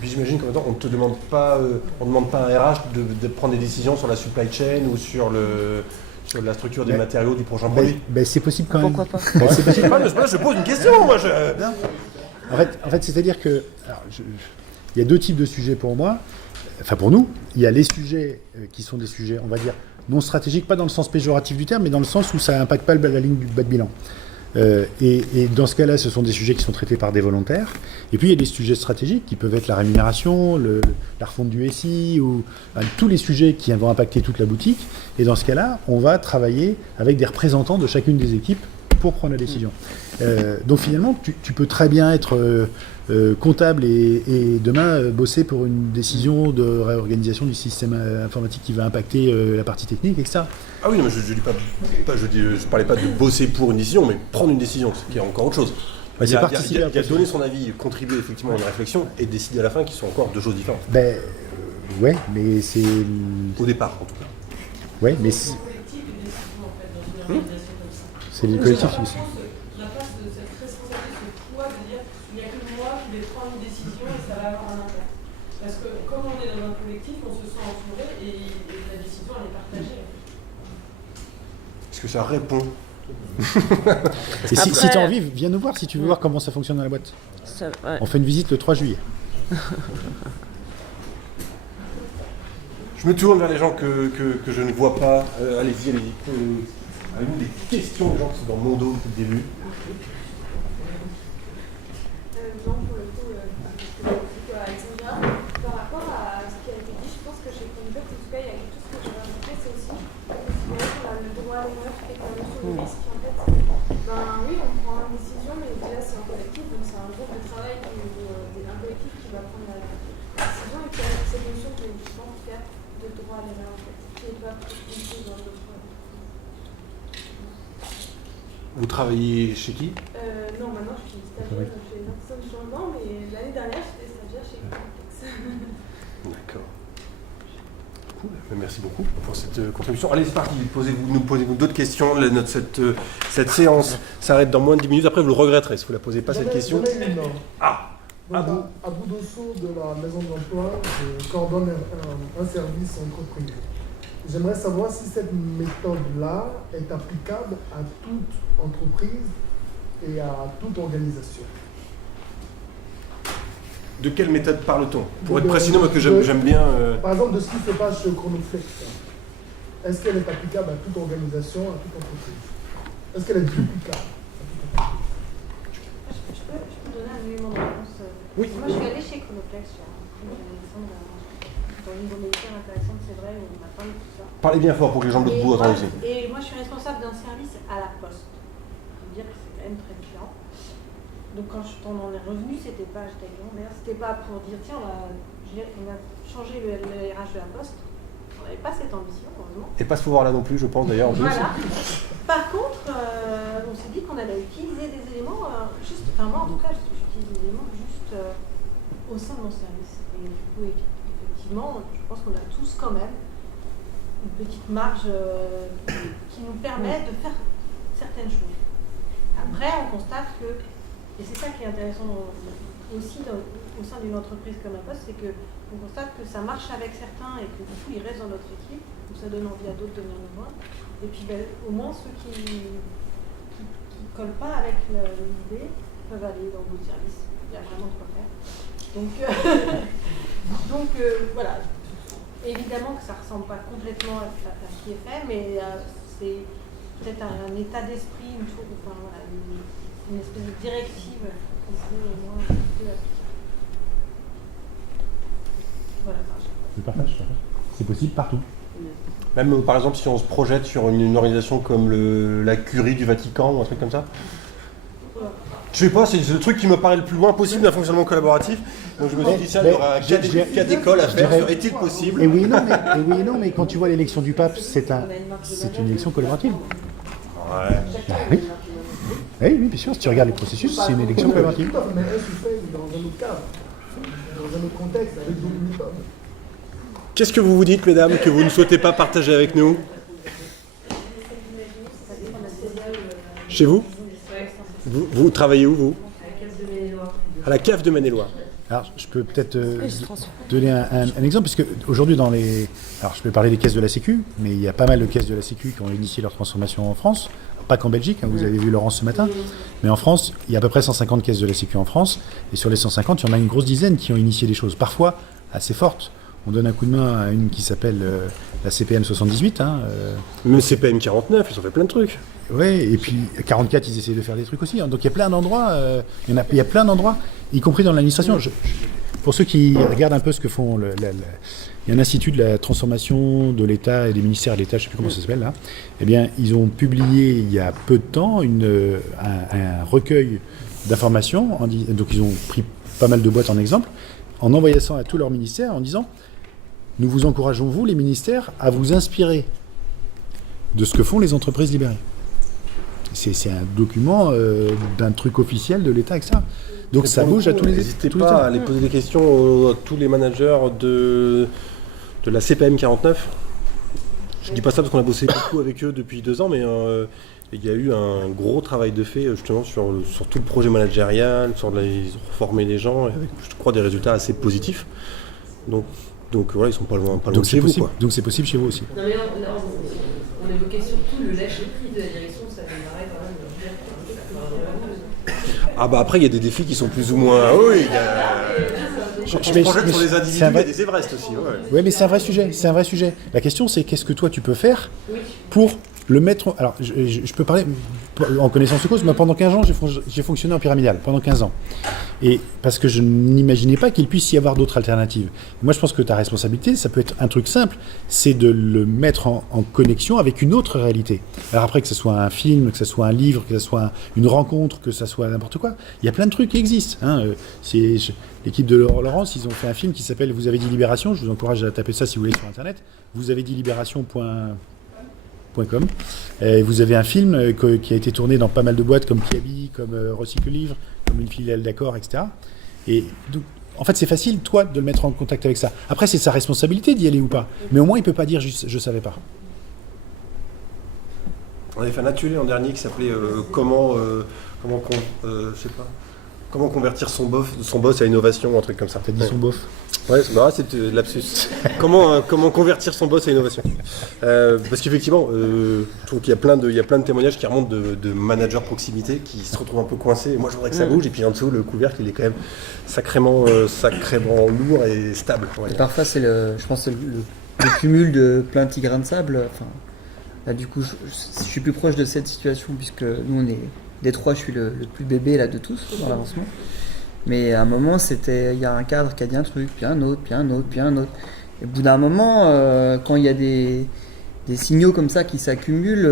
Puis j'imagine qu'en même temps, on ne demande pas à un RH de prendre des décisions sur la supply chain ou sur la structure des matériaux du prochain produit. C'est possible quand même. Pourquoi pas? C'est possible. Je pose une question, moi. En fait, c'est-à-dire que il y a deux types de sujets pour moi. Enfin, pour nous, il y a les sujets qui sont des sujets, on va dire, non stratégiques, pas dans le sens péjoratif du terme, mais dans le sens où ça n'impacte pas la ligne du bas de bilan. Et dans ce cas-là, ce sont des sujets qui sont traités par des volontaires. Et puis, il y a des sujets stratégiques qui peuvent être la rémunération, la refonte du SI, ou tous les sujets qui vont impacter toute la boutique. Et dans ce cas-là, on va travailler avec des représentants de chacune des équipes pour prendre la décision. Donc finalement, tu peux très bien être comptable et demain bosser pour une décision de réorganisation du système informatique qui va impacter la partie technique, etc. Ah oui, non, mais je parlais pas de bosser pour une décision, mais prendre une décision, ce qui est encore autre chose. Bah, Il y a participer à donner son avis, contribuer effectivement à une réflexion et décider à la fin qui sont encore deux choses différentes. Ouais, mais c'est... Au départ, en tout cas. Ouais, mais C'est le collectif des décisions, en fait, dans une organisation comme ça. c'est les collectifs. On n'a pas cette responsabilité, ce poids de dire il n'y a que moi qui vais prendre une décision et ça va avoir un impact. Parce que comme on est dans un collectif, on se sent entouré et la décision elle est partagée. Est-ce que ça répond Et si Après- tu as envie, viens nous voir si tu veux voir comment ça fonctionne dans la boîte. Ouais. On fait une visite le 3 juillet. Je me tourne vers les gens que je ne vois pas. Allez-y. Avez-vous des questions des gens qui sont dans mon dos depuis le début? Non, pour le coup, Alexandra, par rapport à ce qui a été dit, je pense que chez Conduct, en tout cas, il y a quelque chose que je vais rajouter, c'est aussi qu'on a le droit à l'erreur et qu'on a le sur le risque. En fait, oui, on prend une décision, mais déjà, c'est un collectif, donc c'est un groupe de travail, un collectif qui va prendre la décision, et puis avec cette notion que je pense qu'il y a de droit à l'erreur, en fait, qui n'est pas comprise dans d'autres. Vous travaillez chez qui? Non, maintenant je suis stagiaire chez Nordson Changement, mais l'année dernière j'étais stagiaire chez Contex. D'accord. Cool. Merci beaucoup pour cette contribution. Allez, c'est parti. Posez-vous d'autres questions. Cette séance s'arrête dans moins de 10 minutes. Après, vous le regretterez si vous ne la posez pas cette question. Abou Dosso de la Maison de l'Emploi, je coordonne un service entreprise. J'aimerais savoir si cette méthode-là est applicable à toute entreprise et à toute organisation. De quelle méthode parle-t-on? Pour être précis, moi que j'aime bien. Par exemple, de ce qui se passe chez Chronoflex. Est-ce qu'elle est applicable à toute organisation, à toute entreprise? Est-ce qu'elle est duplicable à toute entreprise? Je peux donner un élément de réponse. Oui. Moi, je suis allée chez Chronoflex sur une niveau militaire intéressante, c'est vrai, on a parlé de tout ça. Parlez bien fort pour que les gens de l'autre bout entendent aussi. Et moi, je suis responsable d'un service à la poste. Je veux dire que c'est quand même très différent. Donc, quand je t'en est revenu, c'était pas, j'étais avec d'ailleurs, c'était pas pour dire, tiens, on a changé le RH de la poste. On n'avait pas cette ambition, heureusement. Et pas ce pouvoir-là non plus, je pense d'ailleurs. Voilà. Par contre, on s'est dit qu'on allait utiliser des éléments, moi en tout cas, j'utilise des éléments juste au sein de mon service. Et du coup, effectivement, je pense qu'on a tous quand même une petite marge qui nous permet de faire certaines choses. Après, on constate que, et c'est ça qui est intéressant aussi au sein d'une entreprise comme la Poste, c'est qu'on constate que ça marche avec certains et que du coup ils restent dans notre équipe, donc ça donne envie à d'autres de venir nous voir. Et puis au moins ceux qui ne collent pas avec l'idée peuvent aller dans d'autres services. Il y a vraiment de quoi faire. Donc, voilà. Évidemment que ça ne ressemble pas complètement à ce qui est fait, mais c'est peut-être un état d'esprit, une espèce de directive qu'on peut au moins appliquer. Voilà. Je partage. C'est possible partout. Même par exemple si on se projette sur une organisation comme la Curie du Vatican ou un truc comme ça. Je sais pas, c'est le truc qui me paraît le plus loin possible d'un fonctionnement collaboratif. Donc je me suis dit ça, il y aura un cas d'école à faire. Est-il possible? Et oui et non, mais quand tu vois l'élection du pape, c'est une élection collaborative. Ouais. Bah, oui. Oui, bien sûr, si tu regardes les processus, c'est une élection collaborative. Mais elle se fait dans un autre cadre, dans un autre contexte, avec d'autres méthodes. Qu'est-ce que vous vous dites, mesdames, que vous ne souhaitez pas partager avec nous? Chez vous? Vous travaillez où, vous? À la CAF de Maine-et-Loire. Alors, je peux peut-être donner un exemple, parce qu'aujourd'hui, alors je peux parler des caisses de la Sécu, mais il y a pas mal de caisses de la Sécu qui ont initié leur transformation en France. Pas qu'en Belgique, vous avez vu Laurence ce matin, mais en France, il y a à peu près 150 caisses de la Sécu en France, et sur les 150, il y en a une grosse dizaine qui ont initié des choses, parfois assez fortes. On donne un coup de main à une qui s'appelle la CPM 78. Même CPM 49, ils ont fait plein de trucs. Oui, et puis 44, ils essayent de faire des trucs aussi. Donc il y a plein d'endroits, il y a plein d'endroits, y compris dans l'administration. Pour ceux qui regardent un peu ce que font, il y a un institut de la transformation de l'État et des ministères de l'État, je ne sais plus comment ça s'appelle là. Eh bien, ils ont publié il y a peu de temps un recueil d'informations. Donc ils ont pris pas mal de boîtes en exemple, en envoyant ça à tous leurs ministères en disant: nous vous encourageons, vous, les ministères, à vous inspirer de ce que font les entreprises libérées. C'est un document d'un truc officiel de l'État avec ça. Donc ça bouge à tous les... N'hésitez pas à aller poser des questions à tous les managers de la CPM 49. Je dis pas ça parce qu'on a bossé beaucoup avec eux depuis 2 ans, mais il y a eu un gros travail de fait justement sur tout le projet managérial, sur reformer les gens, avec, je crois, des résultats assez positifs. Donc voilà, ils sont pas loin de chez vous, quoi. Donc c'est possible chez vous aussi. Non mais on évoquait surtout le lâcher-prise de la direction, ça me paraît quand même bien. Ah bah après, il y a des défis qui sont plus ou moins... Oui, il y a... On se projette sur les individus, il y a des Everest aussi. Oui, mais c'est un vrai sujet. C'est un vrai sujet. La question, c'est qu'est-ce que toi tu peux faire pour le mettre. Alors, je peux parler en connaissance de cause, mais pendant 15 ans, j'ai fonctionné en pyramidal, pendant 15 ans. Et parce que je n'imaginais pas qu'il puisse y avoir d'autres alternatives. Moi, je pense que ta responsabilité, ça peut être un truc simple, c'est de le mettre en connexion avec une autre réalité. Alors après, que ce soit un film, que ce soit un livre, que ce soit une rencontre, que ce soit n'importe quoi, il y a plein de trucs qui existent. Hein. L'équipe de Laurence, ils ont fait un film qui s'appelle Vous avez dit Libération. Je vous encourage à taper ça si vous voulez sur Internet. Vous avez dit libération.com. Vous avez un film qui a été tourné dans pas mal de boîtes comme Kiabi, comme Recycle Livre, comme une filiale d'Accor, etc. Et donc, en fait, c'est facile, toi, de le mettre en contact avec ça. Après, c'est sa responsabilité d'y aller ou pas. Mais au moins, il ne peut pas dire je savais pas. On avait fait un atelier l'an dernier qui s'appelait comment convertir son boss à l'innovation, un truc comme ça. T'as dit son boss. Ouais, c'était lapsus. comment convertir son boss à l'innovation. Parce qu'effectivement, je trouve qu'il y a plein de témoignages qui remontent de managers proximité qui se retrouvent un peu coincés. Moi, je voudrais que ça bouge, et puis en dessous, le couvercle, il est quand même sacrément lourd et stable. Et parfois, je pense que c'est le cumul de plein de petits grains de sable. Enfin, là, du coup, je suis plus proche de cette situation, puisque nous, on est des trois, je suis le plus bébé là de tous dans l'avancement. Mais à un moment, il y a un cadre qui a dit un truc, puis un autre, puis un autre, puis un autre. Et au bout d'un moment, quand il y a des signaux comme ça qui s'accumulent,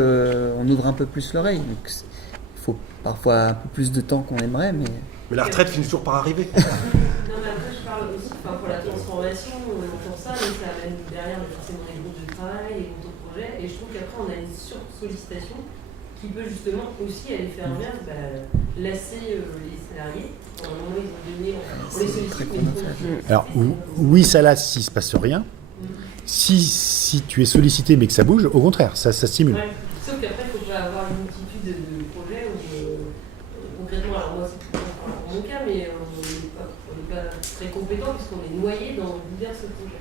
on ouvre un peu plus l'oreille. Donc, il faut parfois un peu plus de temps qu'on aimerait, mais la retraite finit toujours par arriver. Non, mais après, je parle aussi pour la transformation, on entend ça, mais ça amène derrière forcément des groupes de travail, des groupes de projets, et je trouve qu'après, on a une sursollicitation qui peut justement aussi aller faire lasser les salariés. À un moment, ils ont donné, on les sollicite. Alors, oui, ça lasse s'il ne se passe rien. Si tu es sollicité mais que ça bouge, au contraire, ça stimule. Ouais. Sauf qu'après, il faut pas avoir une multitude de projets où, concrètement, alors moi, c'est pour mon cas, mais on n'est pas très compétent puisqu'on est noyé dans divers projets.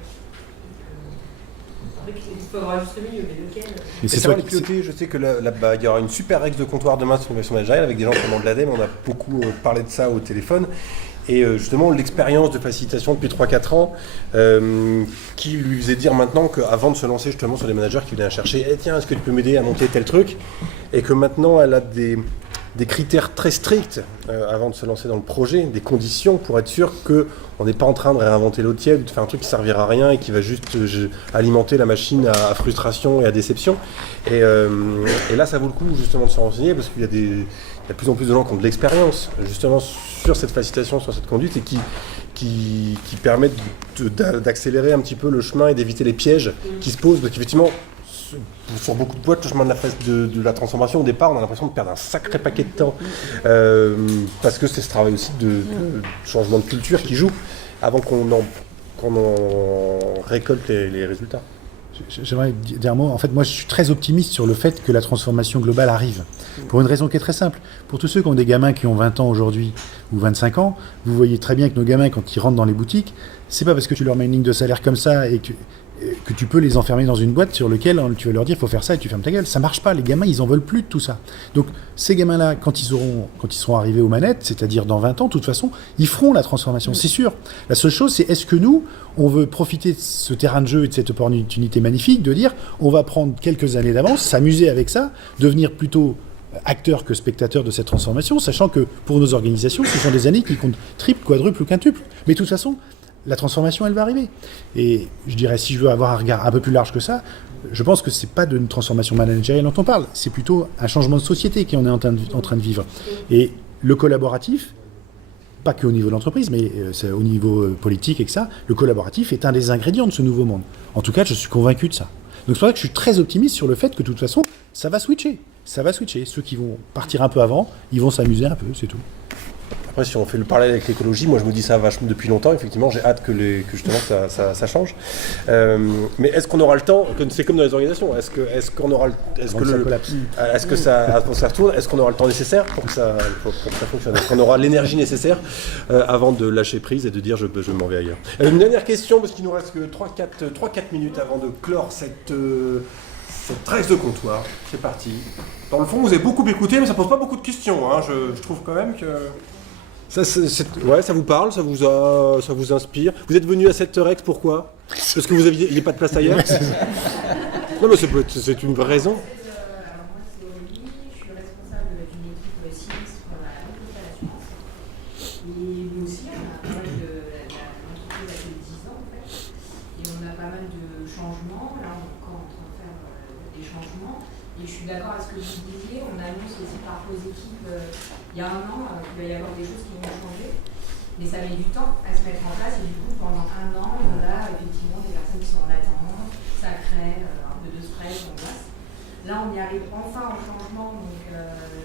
Après, il faut avoir juste le milieu, mais lequel Mais c'est toi qui piloter. Je sais que là-bas, il y aura une super ex de comptoir demain sur l'innovation managériale avec des gens qui de l'ADEME. On a beaucoup parlé de ça au téléphone. Et justement, l'expérience de facilitation depuis 3-4 ans qui lui faisait dire maintenant qu'avant de se lancer justement sur des managers qui venaient la chercher, tiens, est-ce que tu peux m'aider à monter tel truc? Et que maintenant, elle a des critères très stricts avant de se lancer dans le projet, des conditions pour être sûr qu'on n'est pas en train de réinventer l'eau tiède, de faire un truc qui ne servira à rien et qui va juste alimenter la machine à frustration et à déception. Et là, ça vaut le coup justement de se renseigner parce qu'il y a de plus en plus de gens qui ont de l'expérience justement sur cette facilitation, sur cette conduite et qui permettent d'accélérer un petit peu le chemin et d'éviter les pièges qui se posent. Parce qu'effectivement, sur beaucoup de boîtes, le chemin de la phase de la transformation, au départ, on a l'impression de perdre un sacré paquet de temps parce que c'est ce travail aussi de changement de culture qui joue avant qu'on en récolte les résultats. J'aimerais dire un mot. En fait, moi, je suis très optimiste sur le fait que la transformation globale arrive. Pour une raison qui est très simple. Pour tous ceux qui ont des gamins qui ont 20 ans aujourd'hui ou 25 ans, vous voyez très bien que nos gamins, quand ils rentrent dans les boutiques, c'est pas parce que tu leur mets une ligne de salaire comme ça et que tu peux les enfermer dans une boîte sur laquelle tu vas leur dire il faut faire ça et tu fermes ta gueule. Ça marche pas. Les gamins, ils en veulent plus de tout ça. Donc, ces gamins-là, quand ils seront arrivés aux manettes, c'est-à-dire dans 20 ans, de toute façon, ils feront la transformation, c'est sûr. La seule chose, c'est est-ce que nous, on veut profiter de ce terrain de jeu et de cette opportunité magnifique de dire on va prendre quelques années d'avance, s'amuser avec ça, devenir plutôt acteur que spectateur de cette transformation, sachant que pour nos organisations, ce sont des années qui comptent triple, quadruple ou quintuple. Mais de toute façon, la transformation, elle va arriver. Et je dirais, si je veux avoir un regard un peu plus large que ça, je pense que c'est pas d'une transformation managériale dont on parle, c'est plutôt un changement de société qu'on est en train de vivre. Et le collaboratif, pas qu'au niveau de l'entreprise, mais c'est au niveau politique et que ça, le collaboratif est un des ingrédients de ce nouveau monde. En tout cas, je suis convaincu de ça. Donc c'est pour ça que je suis très optimiste sur le fait que de toute façon, ça va switcher. Ça va switcher. Ceux qui vont partir un peu avant, ils vont s'amuser un peu, c'est tout. Après, si on fait le parallèle avec l'écologie, moi je me dis ça vachement depuis longtemps. Effectivement, j'ai hâte que justement ça change. Mais est-ce qu'on aura le temps? C'est comme dans les organisations. Est-ce qu'on aura est-ce que ça retourne? Est-ce qu'on aura le temps nécessaire pour que ça fonctionne? Est-ce qu'on aura l'énergie nécessaire avant de lâcher prise et de dire je m'en vais ailleurs? Une dernière question parce qu'il nous reste que 3-4 minutes avant de clore Cette Rex de comptoir, c'est parti. Dans le fond, vous avez beaucoup écouté, mais ça pose pas beaucoup de questions. Hein. Je trouve quand même que... Ça, ouais, ça vous parle, ça vous inspire. Vous êtes venu à cette Rex, pourquoi? Parce que il n'y a pas de place ailleurs. Non, mais c'est une vraie raison. Alors moi c'est Aurélie, je suis responsable d'une équipe sinistre à la Confédération. Et nous aussi on a pas mal l'entreprise a fait 10 ans en fait. Et on a pas mal de changements. Là on est encore en train de faire des changements. Et je suis d'accord avec ce que vous disiez, on annonce aussi par vos équipes il y a un an qu'il va y avoir des choses qui vont changer. Mais ça met du temps à se mettre en place et du coup pendant un an on a effectivement des personnes qui sont en attente, ça crée un peu de stress, d'angoisse. Là, on y arrive enfin au changement, donc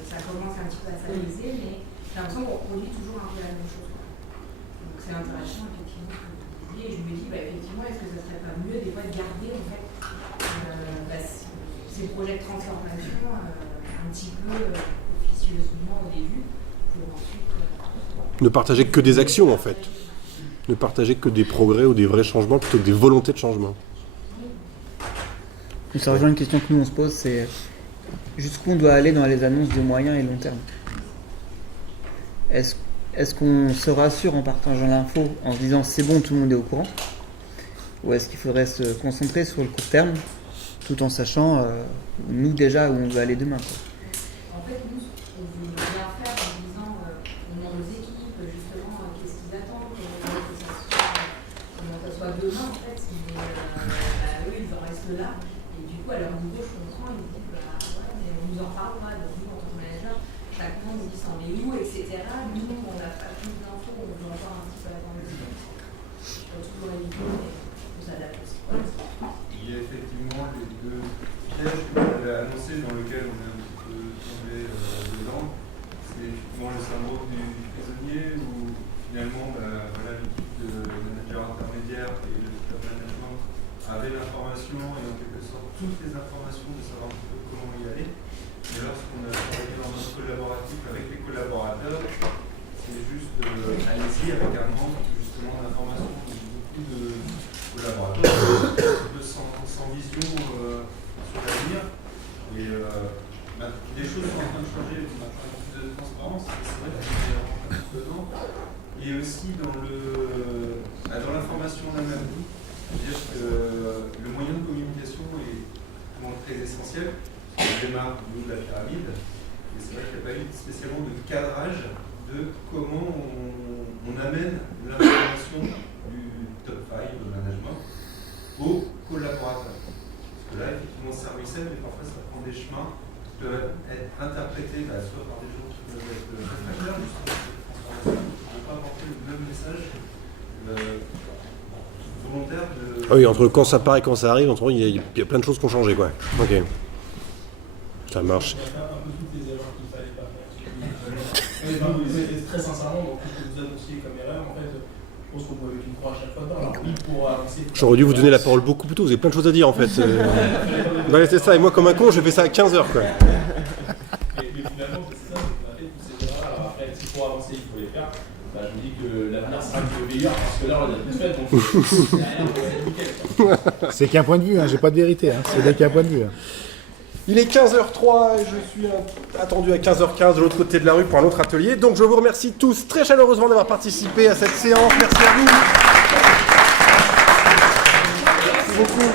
ça commence un petit peu à s'amuser, mais j'ai l'impression qu'on produit toujours un peu la même chose. Donc c'est intéressant, effectivement, ce que vous disiez. Et je me dis, effectivement, est-ce que ça serait pas mieux des fois de garder en fait, ces projets de transformation un petit peu officieusement au début, pour ensuite... Ne partager que des actions, en fait. Ne partager que des progrès ou des vrais changements plutôt que des volontés de changement. Ça rejoint une question que nous on se pose, c'est jusqu'où on doit aller dans les annonces de moyen et long terme. Est-ce qu'on se rassure en partageant l'info en se disant c'est bon, tout le monde est au courant? Ou est-ce qu'il faudrait se concentrer sur le court terme tout en sachant nous déjà où on veut aller demain, quoi. En fait, nous, on veut bien faire en disant on demande aux équipes justement qu'est-ce qu'ils attendent, comment ça soit demain en fait, mais eux ils en restent là. À leur niveau, je comprends, ils me disent ouais, mais on nous en parle pas, donc nous, en tant que manager, chaque mois, on nous dit ça en est où, etc. Nous, on n'a pas plus d'infos, on veut encore un petit peu attendre le temps. Je peux toujours éviter, mais on s'adapte aussi. Il y a effectivement les deux pièges que vous avez annoncés dans lesquels on est un petit peu tombé dedans. C'est effectivement le syndrome du prisonnier où finalement l'équipe de manager intermédiaire et le top management avaient l'information et en quelque sorte toutes les informations de savoir un peu comment y aller. Mais lorsqu'on a travaillé dans notre collaboratif avec les collaborateurs, c'est juste allez-y avec un manque justement d'informations de beaucoup de collaborateurs, un peu sans vision sur l'avenir. Et les choses sont en train de changer, on a un peu plus de transparence, c'est vrai que c'est un peu dedans. Et aussi dans l'information en elle-même. C'est-à-dire que le moyen de communication est très essentiel. On démarre du haut de la pyramide. Et c'est vrai qu'il n'y a pas eu spécialement de cadrage de comment on amène l'information du top 5 de management aux collaborateurs. Parce que là, effectivement, c'est un service, mais parfois ça prend des chemins qui peuvent être interprétés soit par des gens qui peuvent être réfractaires, justement, on ne peut pas apporter le même message. Ah oui, entre quand ça part et quand ça arrive, il y a plein de choses qui ont changé, quoi. Ok. Ça marche. On a fait un peu toutes les erreurs qu'il ne fallait pas faire. Et très sincèrement, donc, ce que vous annonciez comme erreur, en fait, je pense qu'on peut avec une croix à chaque fois. Alors oui, pour avancer. J'aurais dû vous donner la parole beaucoup plus tôt, vous avez plein de choses à dire, en fait. Ouais, c'est ça, et moi, comme un con, j'ai fait ça à 15h, quoi. Mais finalement, c'est ça, c'est qu'on a fait toutes ces erreurs. Alors après, si pour avancer, il faut les faire. Je me dis que l'avenir sera que meilleur parce que là on a tout fait, donc c'est qu'un point de vue, hein, j'ai pas de vérité, hein, c'est qu'un point de vue. Hein. Il est 15h03 et je suis attendu à 15h15 de l'autre côté de la rue pour un autre atelier. Donc je vous remercie tous très chaleureusement d'avoir participé à cette séance. Merci à vous. Merci beaucoup.